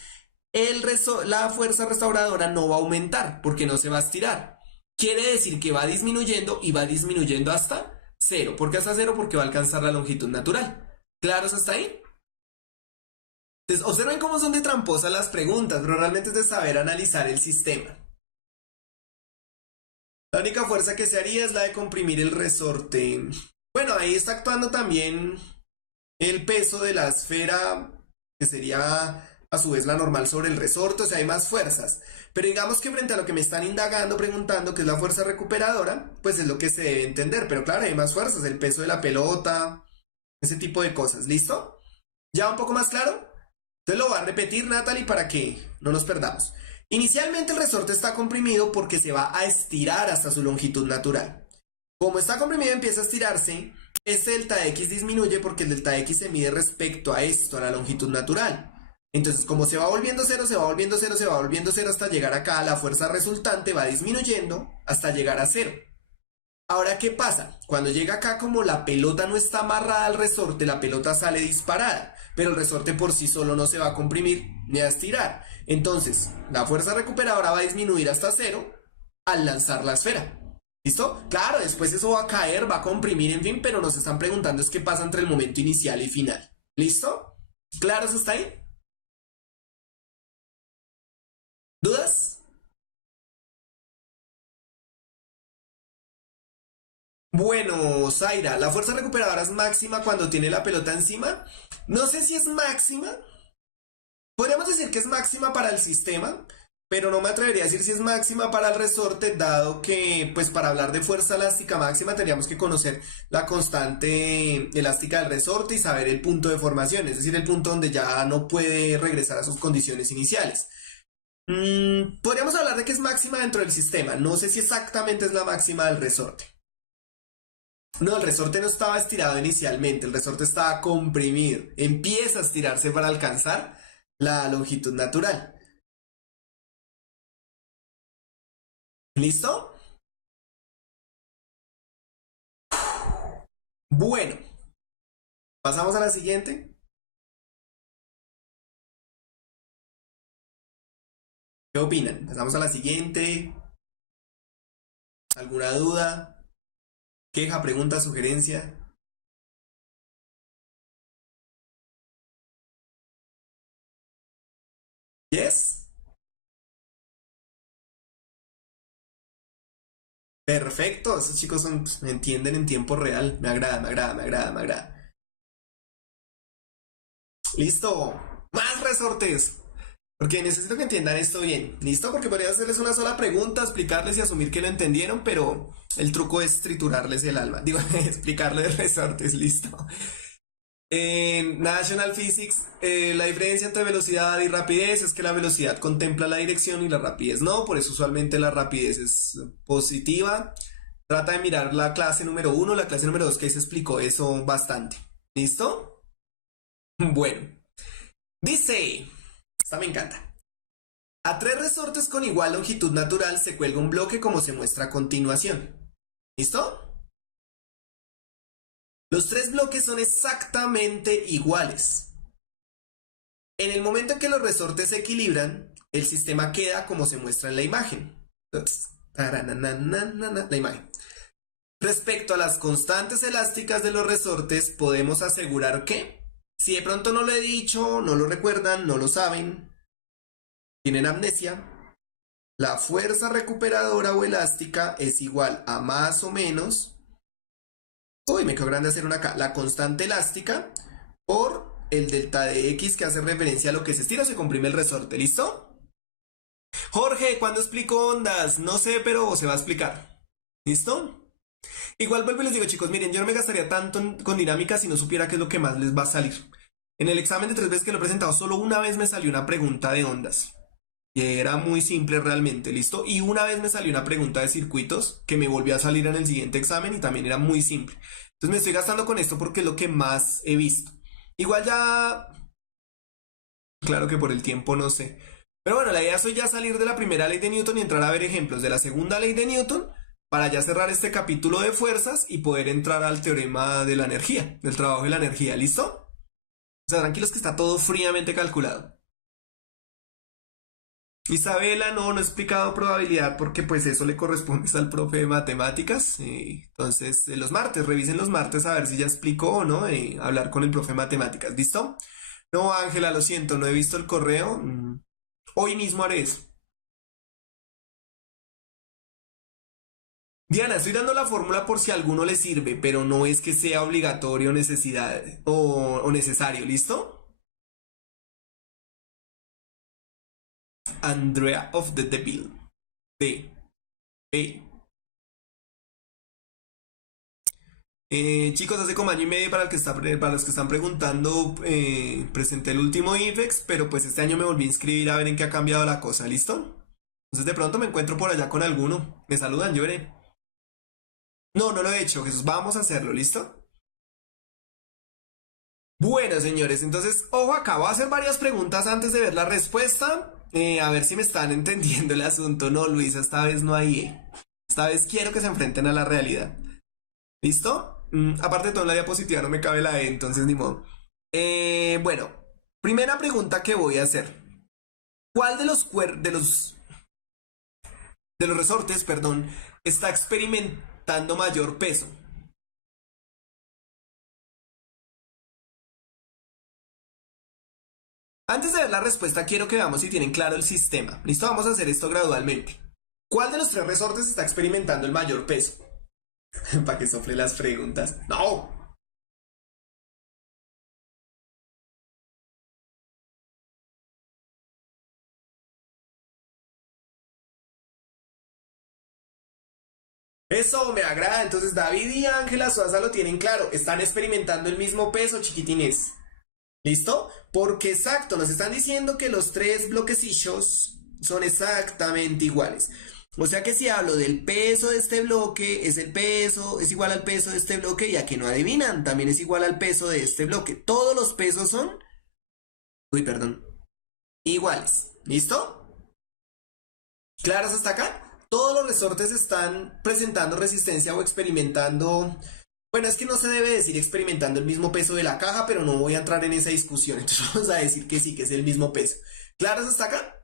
la fuerza restauradora no va a aumentar porque no se va a estirar. Quiere decir que va disminuyendo y va disminuyendo hasta cero. ¿Por qué hasta cero? Porque va a alcanzar la longitud natural. ¿Claros hasta ahí? Entonces, observen cómo son de tramposas las preguntas, pero realmente es de saber analizar el sistema. La única fuerza que se haría es la de comprimir el resorte. Bueno, ahí está actuando también el peso de la esfera, que sería a su vez la normal sobre el resorte, o sea, hay más fuerzas. Pero digamos que frente a lo que me están indagando, preguntando, que es la fuerza recuperadora, pues es lo que se debe entender. Pero claro, hay más fuerzas, el peso de la pelota, ese tipo de cosas. ¿Listo? ¿Ya un poco más claro? Entonces lo voy a repetir, Natalie, para que no nos perdamos. Inicialmente el resorte está comprimido porque se va a estirar hasta su longitud natural. Como está comprimido empieza a estirarse, este delta X disminuye porque el delta X se mide respecto a esto, a la longitud natural. Entonces, como se va volviendo cero, se va volviendo cero, se va volviendo cero hasta llegar acá, la fuerza resultante va disminuyendo hasta llegar a cero. Ahora, ¿qué pasa? Cuando llega acá, como la pelota no está amarrada al resorte, la pelota sale disparada, pero el resorte por sí solo no se va a comprimir ni a estirar. Entonces, la fuerza recuperadora va a disminuir hasta cero al lanzar la esfera. ¿Listo? Claro, después eso va a caer, va a comprimir, en fin, pero nos están preguntando es qué pasa entre el momento inicial y final. ¿Listo? ¿Claro eso está ahí? ¿Dudas? Bueno, Zaira, la fuerza recuperadora es máxima cuando tiene la pelota encima. No sé si es máxima. Podríamos decir que es máxima para el sistema, pero no me atrevería a decir si es máxima para el resorte, dado que, pues para hablar de fuerza elástica máxima tendríamos que conocer la constante elástica del resorte y saber el punto de formación, es decir, el punto donde ya no puede regresar a sus condiciones iniciales. Podríamos hablar de que es máxima dentro del sistema, no sé si exactamente es la máxima del resorte. No, el resorte no estaba estirado inicialmente, el resorte estaba comprimido. Empieza a estirarse para alcanzar la longitud natural. ¿Listo? Bueno, pasamos a la siguiente. ¿Qué opinan? Pasamos a la siguiente. ¿Alguna duda? ¿Queja, pregunta, sugerencia? ¿Yes? Perfecto, esos chicos me entienden en tiempo real. Me agrada, me agrada, me agrada, me agrada. Listo. Más resortes. Porque necesito que entiendan esto bien. ¿Listo? Porque podría hacerles una sola pregunta, explicarles y asumir que lo entendieron, pero el truco es triturarles el alma. Digo, explicarles resortes. Listo. En National Physics, la diferencia entre velocidad y rapidez es que la velocidad contempla la dirección y la rapidez no, por eso usualmente la rapidez es positiva. Trata de mirar la clase número uno, la clase número 2 que ahí se explicó eso bastante. ¿Listo? Bueno, dice, esta me encanta. A tres resortes con igual longitud natural se cuelga un bloque como se muestra a continuación. ¿Listo? Los tres bloques son exactamente iguales. En el momento en que los resortes se equilibran, el sistema queda como se muestra en la imagen. Entonces, la imagen. Respecto a las constantes elásticas de los resortes, podemos asegurar que, si de pronto no lo he dicho, no lo recuerdan, no lo saben, tienen amnesia, la fuerza recuperadora o elástica es igual a más o menos, uy, me quedó grande hacer una acá, la constante elástica por el delta de X que hace referencia a lo que se estira o se comprime el resorte. ¿Listo? Jorge, ¿cuándo explico ondas? No sé, pero se va a explicar. ¿Listo? Igual vuelvo y les digo, chicos, miren, yo no me gastaría tanto con dinámica si no supiera qué es lo que más les va a salir. En el examen de 3 veces que lo he presentado, solo una vez me salió una pregunta de ondas. Y era muy simple realmente, ¿listo? Y una vez me salió una pregunta de circuitos que me volvió a salir en el siguiente examen y también era muy simple. Entonces me estoy gastando con esto porque es lo que más he visto. Igual ya, claro que por el tiempo no sé. Pero bueno, la idea es hoy ya salir de la primera ley de Newton y entrar a ver ejemplos de la segunda ley de Newton para ya cerrar este capítulo de fuerzas y poder entrar al teorema de la energía, del trabajo de la energía, ¿listo? O sea, tranquilos que está todo fríamente calculado. Isabela, no he explicado probabilidad porque pues eso le corresponde al profe de matemáticas. Entonces, los martes, revisen los martes a ver si ya explicó o no, hablar con el profe de matemáticas, ¿listo? No, Ángela, lo siento, no he visto el correo. Hoy mismo haré eso. Diana, estoy dando la fórmula por si a alguno le sirve, pero no es que sea obligatorio necesidad o necesario, ¿listo? Andrea of the Devil. D. E. Chicos, hace como año y medio para los que están preguntando, presenté el último IFEX, pero pues este año me volví a inscribir a ver en qué ha cambiado la cosa, ¿listo? Entonces de pronto me encuentro por allá con alguno. Me saludan, yo veré. No, no lo he hecho, Jesús, vamos a hacerlo, ¿listo? Bueno, señores, entonces, ojo acá, voy a hacer varias preguntas antes de ver la respuesta, a ver si me están entendiendo el asunto. No, Luisa, esta vez no hay E. Esta vez quiero que se enfrenten a la realidad. ¿Listo? Aparte de todo en la diapositiva no me cabe la E, entonces ni modo. Bueno, primera pregunta que voy a hacer. ¿Cuál de los resortes, perdón, está experimentando mayor peso? Antes de ver la respuesta, quiero que veamos si tienen claro el sistema. ¿Listo? Vamos a hacer esto gradualmente. ¿Cuál de los tres resortes está experimentando el mayor peso? Para que sofle las preguntas. ¡No! Eso me agrada. Entonces David y Ángela Suaza lo tienen claro. Están experimentando el mismo peso, chiquitines. ¿Listo? Porque exacto, nos están diciendo que los tres bloquecillos son exactamente iguales. O sea que si hablo del peso de este bloque, es el peso, es igual al peso de este bloque, ya que no adivinan, también es igual al peso de este bloque. Todos los pesos son, uy, perdón, iguales. ¿Listo? ¿Claros hasta acá? Todos los resortes están presentando resistencia o experimentando. Bueno, es que no se debe decir experimentando el mismo peso de la caja, pero no voy a entrar en esa discusión. Entonces vamos a decir que sí, que es el mismo peso. ¿Claros hasta acá?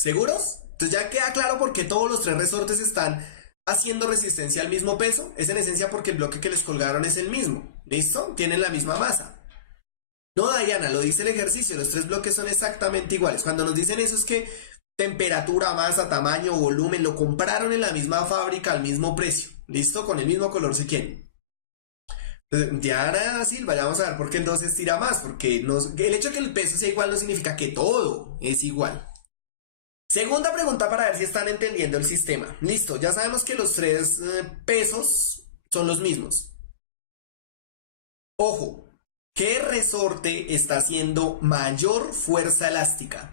¿Seguros? Entonces ya queda claro por qué todos los tres resortes están haciendo resistencia al mismo peso. Es en esencia porque el bloque que les colgaron es el mismo. ¿Listo? Tienen la misma masa. No, Diana, lo dice el ejercicio. Los tres bloques son exactamente iguales. Cuando nos dicen eso es que temperatura, masa, tamaño, volumen, lo compraron en la misma fábrica al mismo precio. ¿Listo? Con el mismo color si quieren. Entonces, Diana Silva, ya vamos a ver por qué el 2 estira más. Porque el hecho de que el peso sea igual no significa que todo es igual. Segunda pregunta para ver si están entendiendo el sistema. Listo, ya sabemos que los tres pesos son los mismos. Ojo, ¿qué resorte está haciendo mayor fuerza elástica?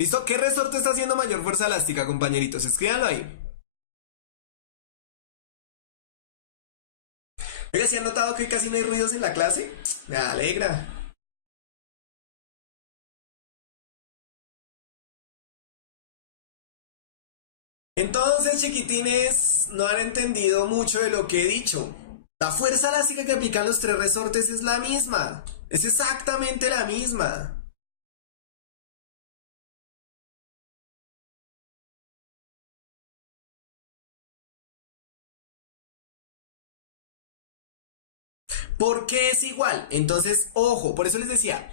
¿Listo? ¿Qué resorte está haciendo mayor fuerza elástica, compañeritos? Escríbanlo ahí. Oiga, ¿sí han notado que casi no hay ruidos en la clase? Me alegra. Entonces, chiquitines, no han entendido mucho de lo que he dicho. La fuerza elástica que aplican los tres resortes es la misma. Es exactamente la misma. ¿Por qué es igual? Entonces, ojo, por eso les decía,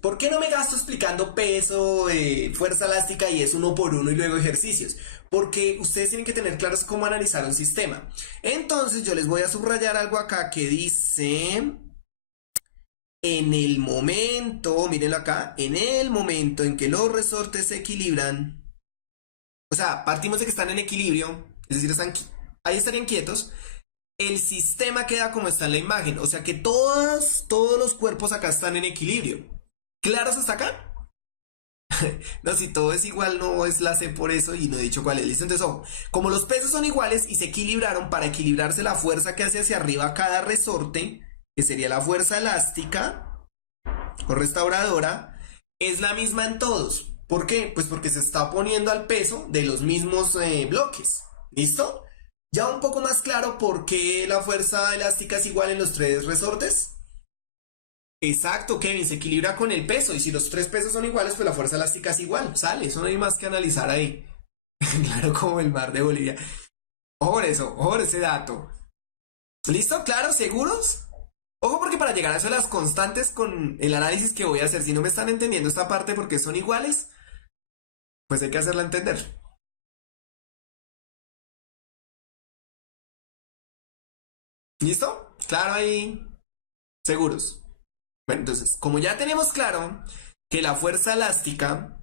¿por qué no me gasto explicando peso, fuerza elástica y es uno por uno y luego ejercicios? Porque ustedes tienen que tener claros cómo analizar un sistema. Entonces yo les voy a subrayar algo acá que dice en el momento, mírenlo acá, en el momento en que los resortes se equilibran, o sea, partimos de que están en equilibrio, es decir, ahí estarían quietos, el sistema queda como está en la imagen, o sea que todos los cuerpos acá están en equilibrio. ¿Claros hasta acá? No, si todo es igual, no es la C por eso y no he dicho cuál es. ¿Listo? Entonces, ojo, como los pesos son iguales y se equilibraron, para equilibrarse la fuerza que hace hacia arriba cada resorte, que sería la fuerza elástica o restauradora, es la misma en todos. ¿Por qué? Pues porque se está poniendo al peso de los mismos bloques. ¿Listo? Ya un poco más claro por qué la fuerza elástica es igual en los tres resortes. Exacto, Kevin, se equilibra con el peso y si los tres pesos son iguales, pues la fuerza elástica es igual, sale, eso no hay más que analizar ahí. Claro, como el mar de Bolivia. Ojo por eso, ojo por ese dato. ¿Listo? ¿Claro? ¿Seguros? Ojo porque para llegar a eso de las constantes con el análisis que voy a hacer, si no me están entendiendo esta parte porque son iguales, pues hay que hacerla entender. ¿Listo? Claro ahí, seguros. Bueno, entonces, como ya tenemos claro que la fuerza elástica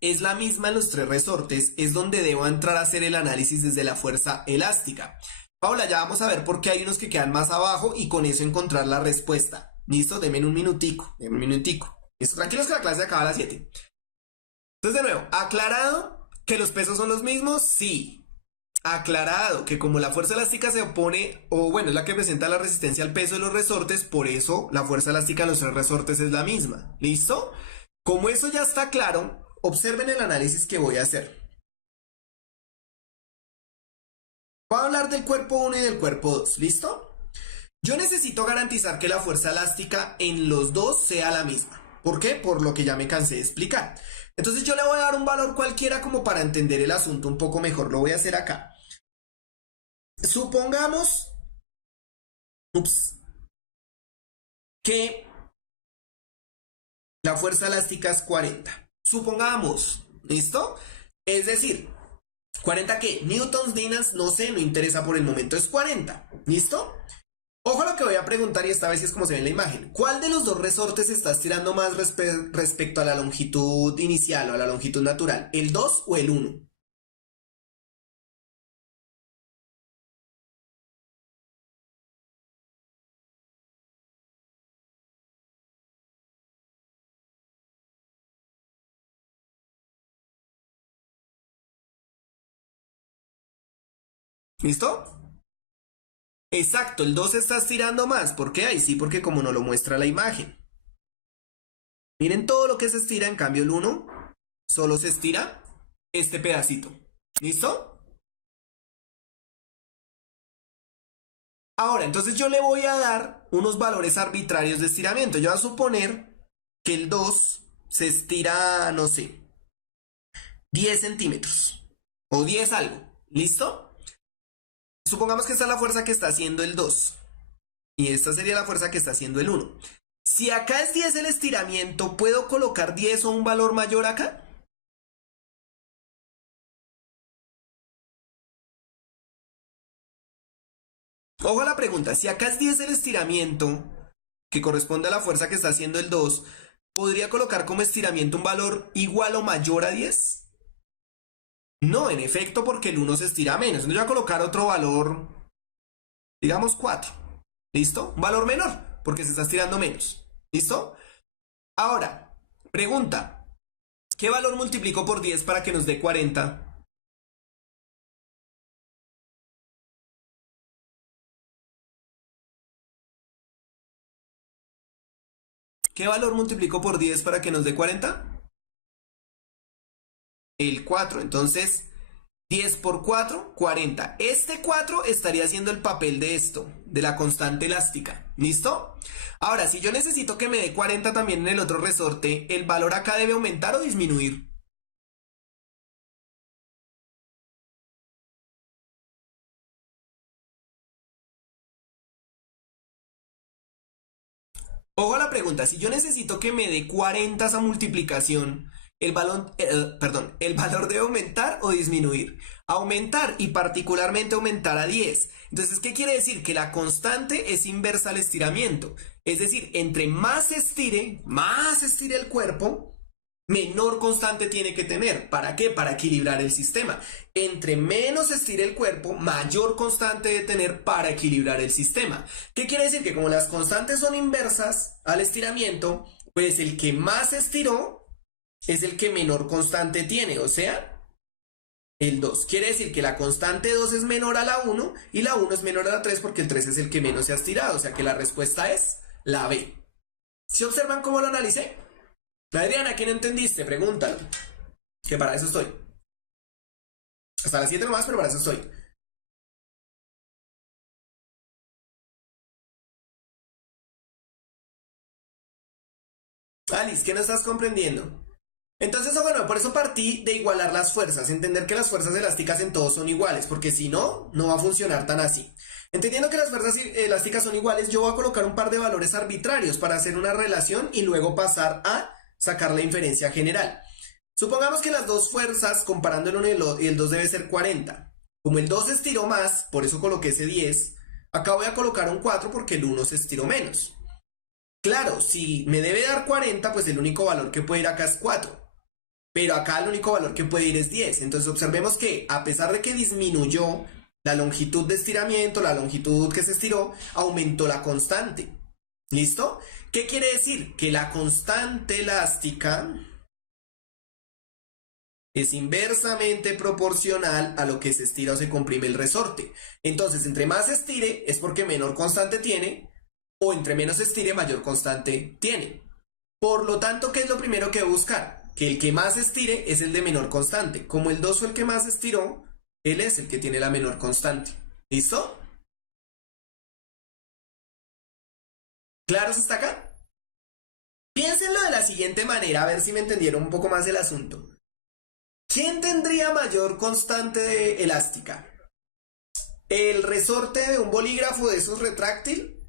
es la misma en los tres resortes, es donde debo entrar a hacer el análisis desde la fuerza elástica. Paula, ya vamos a ver por qué hay unos que quedan más abajo y con eso encontrar la respuesta. ¿Listo? Denme un minutico, denme un minutico. ¿Listo? Tranquilos que la clase acaba a las 7. Entonces, de nuevo, aclarado que los pesos son los mismos, sí. Aclarado que como la fuerza elástica se opone, o bueno, es la que presenta la resistencia al peso de los resortes, por eso la fuerza elástica en los tres resortes es la misma. ¿Listo? Como eso ya está claro, observen el análisis que voy a hacer. Voy a hablar del cuerpo 1 y del cuerpo 2. ¿Listo? Yo necesito garantizar que la fuerza elástica en los dos sea la misma. ¿Por qué? Por lo que ya me cansé de explicar. Entonces yo le voy a dar un valor cualquiera como para entender el asunto un poco mejor. Lo voy a hacer acá. Supongamos que la fuerza elástica es 40. Supongamos, ¿listo? Es decir, 40 qué, newtons, dinas, no sé, no interesa por el momento, es 40. ¿Listo? Ojo a lo que voy a preguntar y esta vez es como se ve en la imagen. ¿Cuál de los dos resortes está estirando más respecto a la longitud inicial o a la longitud natural? ¿El 2 o el 1? ¿Listo? Exacto, el 2 está estirando más. ¿Por qué? Ahí sí, porque como no lo muestra la imagen. Miren todo lo que se estira, en cambio el 1 solo se estira este pedacito. ¿Listo? Ahora, entonces yo le voy a dar unos valores arbitrarios de estiramiento. Yo voy a suponer que el 2 se estira, no sé, 10 centímetros o 10 algo. ¿Listo? Supongamos que esta es la fuerza que está haciendo el 2 y esta sería la fuerza que está haciendo el 1. Si acá es 10 el estiramiento, ¿puedo colocar 10 o un valor mayor acá? Ojo a la pregunta, si acá es 10 el estiramiento, que corresponde a la fuerza que está haciendo el 2, ¿podría colocar como estiramiento un valor igual o mayor a 10? No, en efecto, porque el 1 se estira menos. Entonces yo voy a colocar otro valor, digamos 4. ¿Listo? Un valor menor, porque se está estirando menos. ¿Listo? Ahora, pregunta, ¿qué valor multiplico por 10 para que nos dé 40? ¿Qué valor multiplico por 10 para que nos dé 40? El 4. Entonces, 10 por 4, 40. Este 4 estaría haciendo el papel de esto, de la constante elástica. ¿Listo? Ahora, si yo necesito que me dé 40 también en el otro resorte, ¿el valor acá debe aumentar o disminuir? Ojo a la pregunta, si yo necesito que me dé 40 esa multiplicación, perdón, ¿el valor debe aumentar o disminuir? Aumentar y particularmente aumentar a 10. Entonces, ¿qué quiere decir? Que la constante es inversa al estiramiento. Es decir, entre más se estire el cuerpo, menor constante tiene que tener. ¿Para qué? Para equilibrar el sistema. Entre menos se estire el cuerpo, mayor constante debe tener para equilibrar el sistema. ¿Qué quiere decir? Que como las constantes son inversas al estiramiento, pues el que más se estiró es el que menor constante tiene, o sea, el 2. Quiere decir que la constante 2 es menor a la 1 y la 1 es menor a la 3 porque el 3 es el que menos se ha estirado, o sea que la respuesta es la B. ¿Se observan cómo lo analicé? Adriana, ¿qué no entendiste? Pregúntalo. Que para eso estoy. Hasta las 7 nomás, pero para eso estoy. Alice, ¿qué no estás comprendiendo? Entonces, bueno, por eso partí de igualar las fuerzas, entender que las fuerzas elásticas en todos son iguales, porque si no, no va a funcionar tan así. Entendiendo que las fuerzas elásticas son iguales, yo voy a colocar un par de valores arbitrarios para hacer una relación y luego pasar a sacar la inferencia general. Supongamos que las dos fuerzas, comparando el 1 y el 2 debe ser 40. Como el 2 se estiró más, por eso coloqué ese 10, acá voy a colocar un 4 porque el 1 se estiró menos. Claro, si me debe dar 40, pues el único valor que puede ir acá es 4. Pero acá el único valor que puede ir es 10. Entonces observemos que a pesar de que disminuyó la longitud de estiramiento, la longitud que se estiró, aumentó la constante. ¿Listo? ¿Qué quiere decir? Que la constante elástica es inversamente proporcional a lo que se estira o se comprime el resorte. Entonces, entre más se estire es porque menor constante tiene, o entre menos se estire, mayor constante tiene. Por lo tanto, ¿qué es lo primero que voy a buscar? Que el que más estire es el de menor constante. Como el 2 fue el que más estiró, él es el que tiene la menor constante. ¿Listo? ¿Claros hasta acá? Piénsenlo de la siguiente manera, a ver si me entendieron un poco más el asunto. ¿Quién tendría mayor constante elástica? ¿El resorte de un bolígrafo de esos retráctil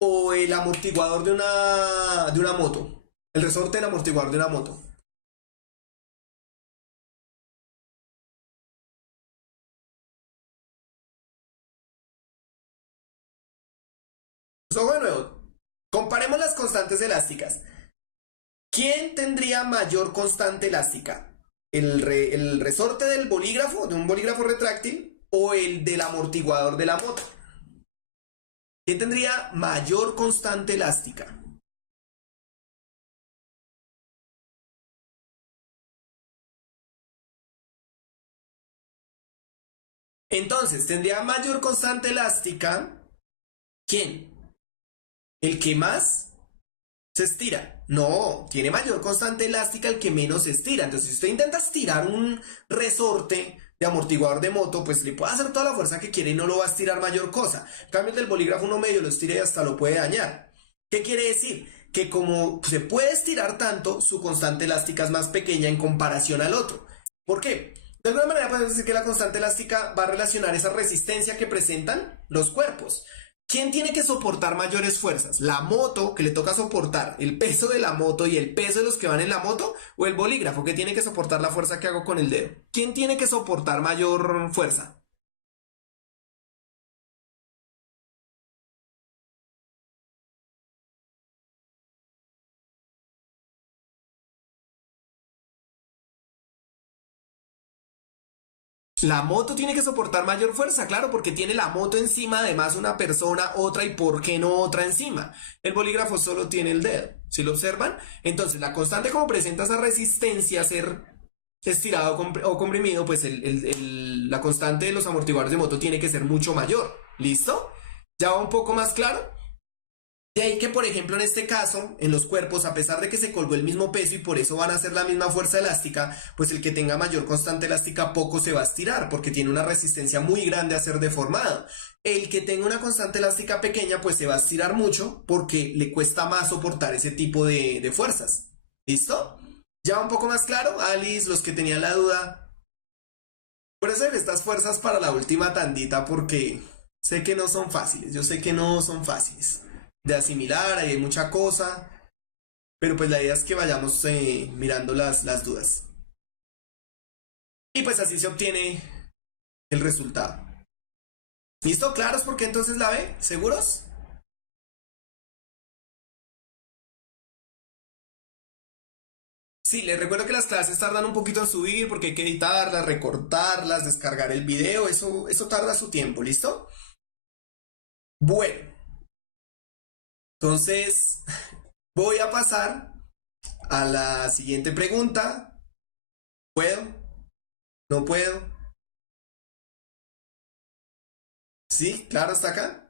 o el amortiguador de una moto? El resorte del amortiguador de una moto. Ojo de nuevo. Comparemos las constantes elásticas. ¿Quién tendría mayor constante elástica? ¿El resorte del bolígrafo, de un bolígrafo retráctil, o el del amortiguador de la moto? ¿Quién tendría mayor constante elástica? Entonces, ¿tendría mayor constante elástica? ¿Quién? ¿El que más se estira? No, tiene mayor constante elástica el que menos se estira. Entonces, si usted intenta estirar un resorte de amortiguador de moto, pues le puede hacer toda la fuerza que quiere y no lo va a estirar mayor cosa. En cambio, el del bolígrafo uno medio lo estira y hasta lo puede dañar. ¿Qué quiere decir? Que como se puede estirar tanto, su constante elástica es más pequeña en comparación al otro. ¿Por qué? De alguna manera podemos decir que la constante elástica va a relacionar esa resistencia que presentan los cuerpos. ¿Quién tiene que soportar mayores fuerzas? ¿La moto, que le toca soportar el peso de la moto y el peso de los que van en la moto? ¿O el bolígrafo, que tiene que soportar la fuerza que hago con el dedo? ¿Quién tiene que soportar mayor fuerza? La moto tiene que soportar mayor fuerza, claro, porque tiene la moto encima, además una persona, otra y por qué no otra encima. El bolígrafo solo tiene el dedo, ¿sí lo observan? Entonces, la constante como presenta esa resistencia a ser estirado o comprimido, pues la constante de los amortiguadores de moto tiene que ser mucho mayor. ¿Listo? ¿Ya va un poco más claro? De ahí que, por ejemplo, en este caso, en los cuerpos, a pesar de que se colgó el mismo peso y por eso van a hacer la misma fuerza elástica, pues el que tenga mayor constante elástica poco se va a estirar, porque tiene una resistencia muy grande a ser deformado. El que tenga una constante elástica pequeña, pues se va a estirar mucho, porque le cuesta más soportar ese tipo de fuerzas. ¿Listo? ¿Ya un poco más claro? Alice, los que tenían la duda. Por eso de estas fuerzas para la última tandita, porque sé que no son fáciles, yo sé que no son fáciles de asimilar, ahí hay mucha cosa, pero pues la idea es que vayamos mirando las dudas. Y pues así se obtiene el resultado. ¿Listo? ¿Claros? ¿Por qué entonces la B? ¿Seguros? Sí, les recuerdo que las clases tardan un poquito en subir porque hay que editarlas, recortarlas, descargar el video, eso tarda su tiempo, ¿listo? Bueno, entonces voy a pasar a la siguiente pregunta. ¿Puedo? ¿No puedo? Sí, claro, está acá.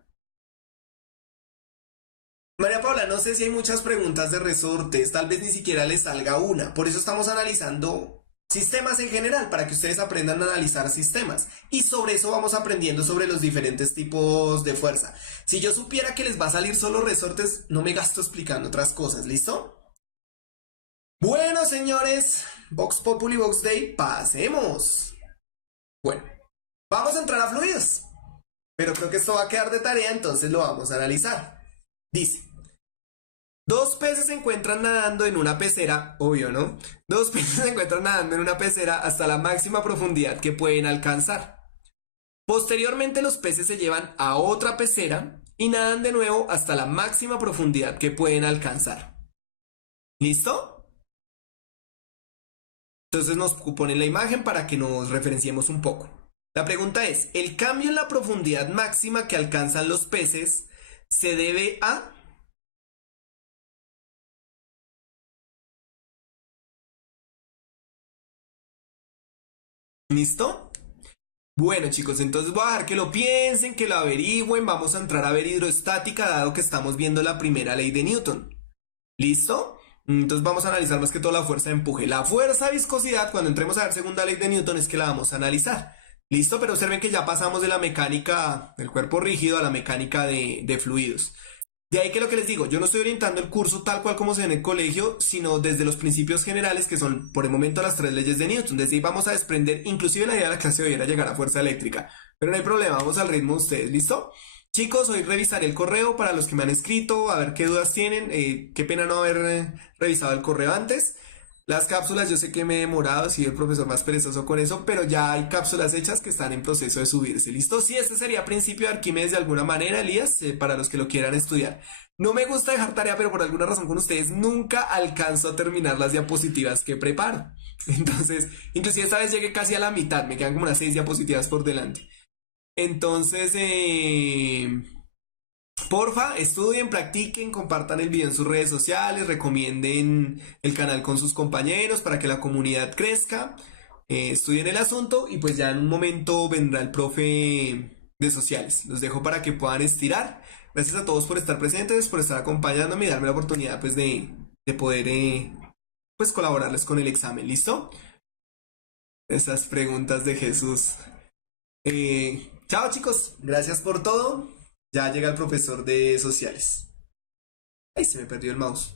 María Paula, no sé si hay muchas preguntas de resortes, tal vez ni siquiera les salga una. Por eso estamos analizando sistemas en general, para que ustedes aprendan a analizar sistemas. Y sobre eso vamos aprendiendo sobre los diferentes tipos de fuerza. Si yo supiera que les va a salir solo resortes, no me gasto explicando otras cosas, ¿listo? Bueno, señores, Vox Populi Vox Day, pasemos. Bueno, vamos a entrar a fluidos. Pero creo que esto va a quedar de tarea, entonces lo vamos a analizar. Dice, dos peces se encuentran nadando en una pecera, obvio, ¿no? Dos peces se encuentran nadando en una pecera hasta la máxima profundidad que pueden alcanzar. Posteriormente los peces se llevan a otra pecera y nadan de nuevo hasta la máxima profundidad que pueden alcanzar. ¿Listo? Entonces nos ponen la imagen para que nos referenciemos un poco. La pregunta es, ¿el cambio en la profundidad máxima que alcanzan los peces se debe a... ¿Listo? Bueno, chicos, entonces voy a dejar que lo piensen, que lo averigüen. Vamos a entrar a ver hidroestática, dado que estamos viendo la primera ley de Newton. ¿Listo? Entonces vamos a analizar más que todo la fuerza de empuje. La fuerza de viscosidad, cuando entremos a ver segunda ley de Newton, es que la vamos a analizar. ¿Listo? Pero observen que ya pasamos de la mecánica del cuerpo rígido a la mecánica de fluidos. De ahí que lo que les digo, yo no estoy orientando el curso tal cual como se ve en el colegio, sino desde los principios generales que son por el momento las tres leyes de Newton. Desde ahí vamos a desprender, inclusive la idea de la clase de hoy era llegar a fuerza eléctrica. Pero no hay problema, vamos al ritmo de ustedes, ¿listo? Chicos, hoy revisaré el correo para los que me han escrito, a ver qué dudas tienen. Qué pena no haber revisado el correo antes. Las cápsulas, yo sé que me he demorado, soy el profesor más perezoso con eso, pero ya hay cápsulas hechas que están en proceso de subirse. ¿Listo? Sí, este sería principio de Arquímedes de alguna manera, Elías, para los que lo quieran estudiar. No me gusta dejar tarea, pero por alguna razón con ustedes nunca alcanzo a terminar las diapositivas que preparo. Entonces, inclusive esta vez llegué casi a la mitad, me quedan como unas 6 diapositivas por delante. Entonces, porfa, estudien, practiquen, compartan el video en sus redes sociales, recomienden el canal con sus compañeros para que la comunidad crezca, estudien el asunto y pues ya en un momento vendrá el profe de sociales. Los dejo para que puedan estirar. Gracias a todos por estar presentes, por estar acompañándome y darme la oportunidad pues de poder pues colaborarles con el examen. ¿Listo? Esas preguntas de Jesús. Chao chicos, gracias por todo. Ya llega el profesor de sociales. Ay, se me perdió el mouse.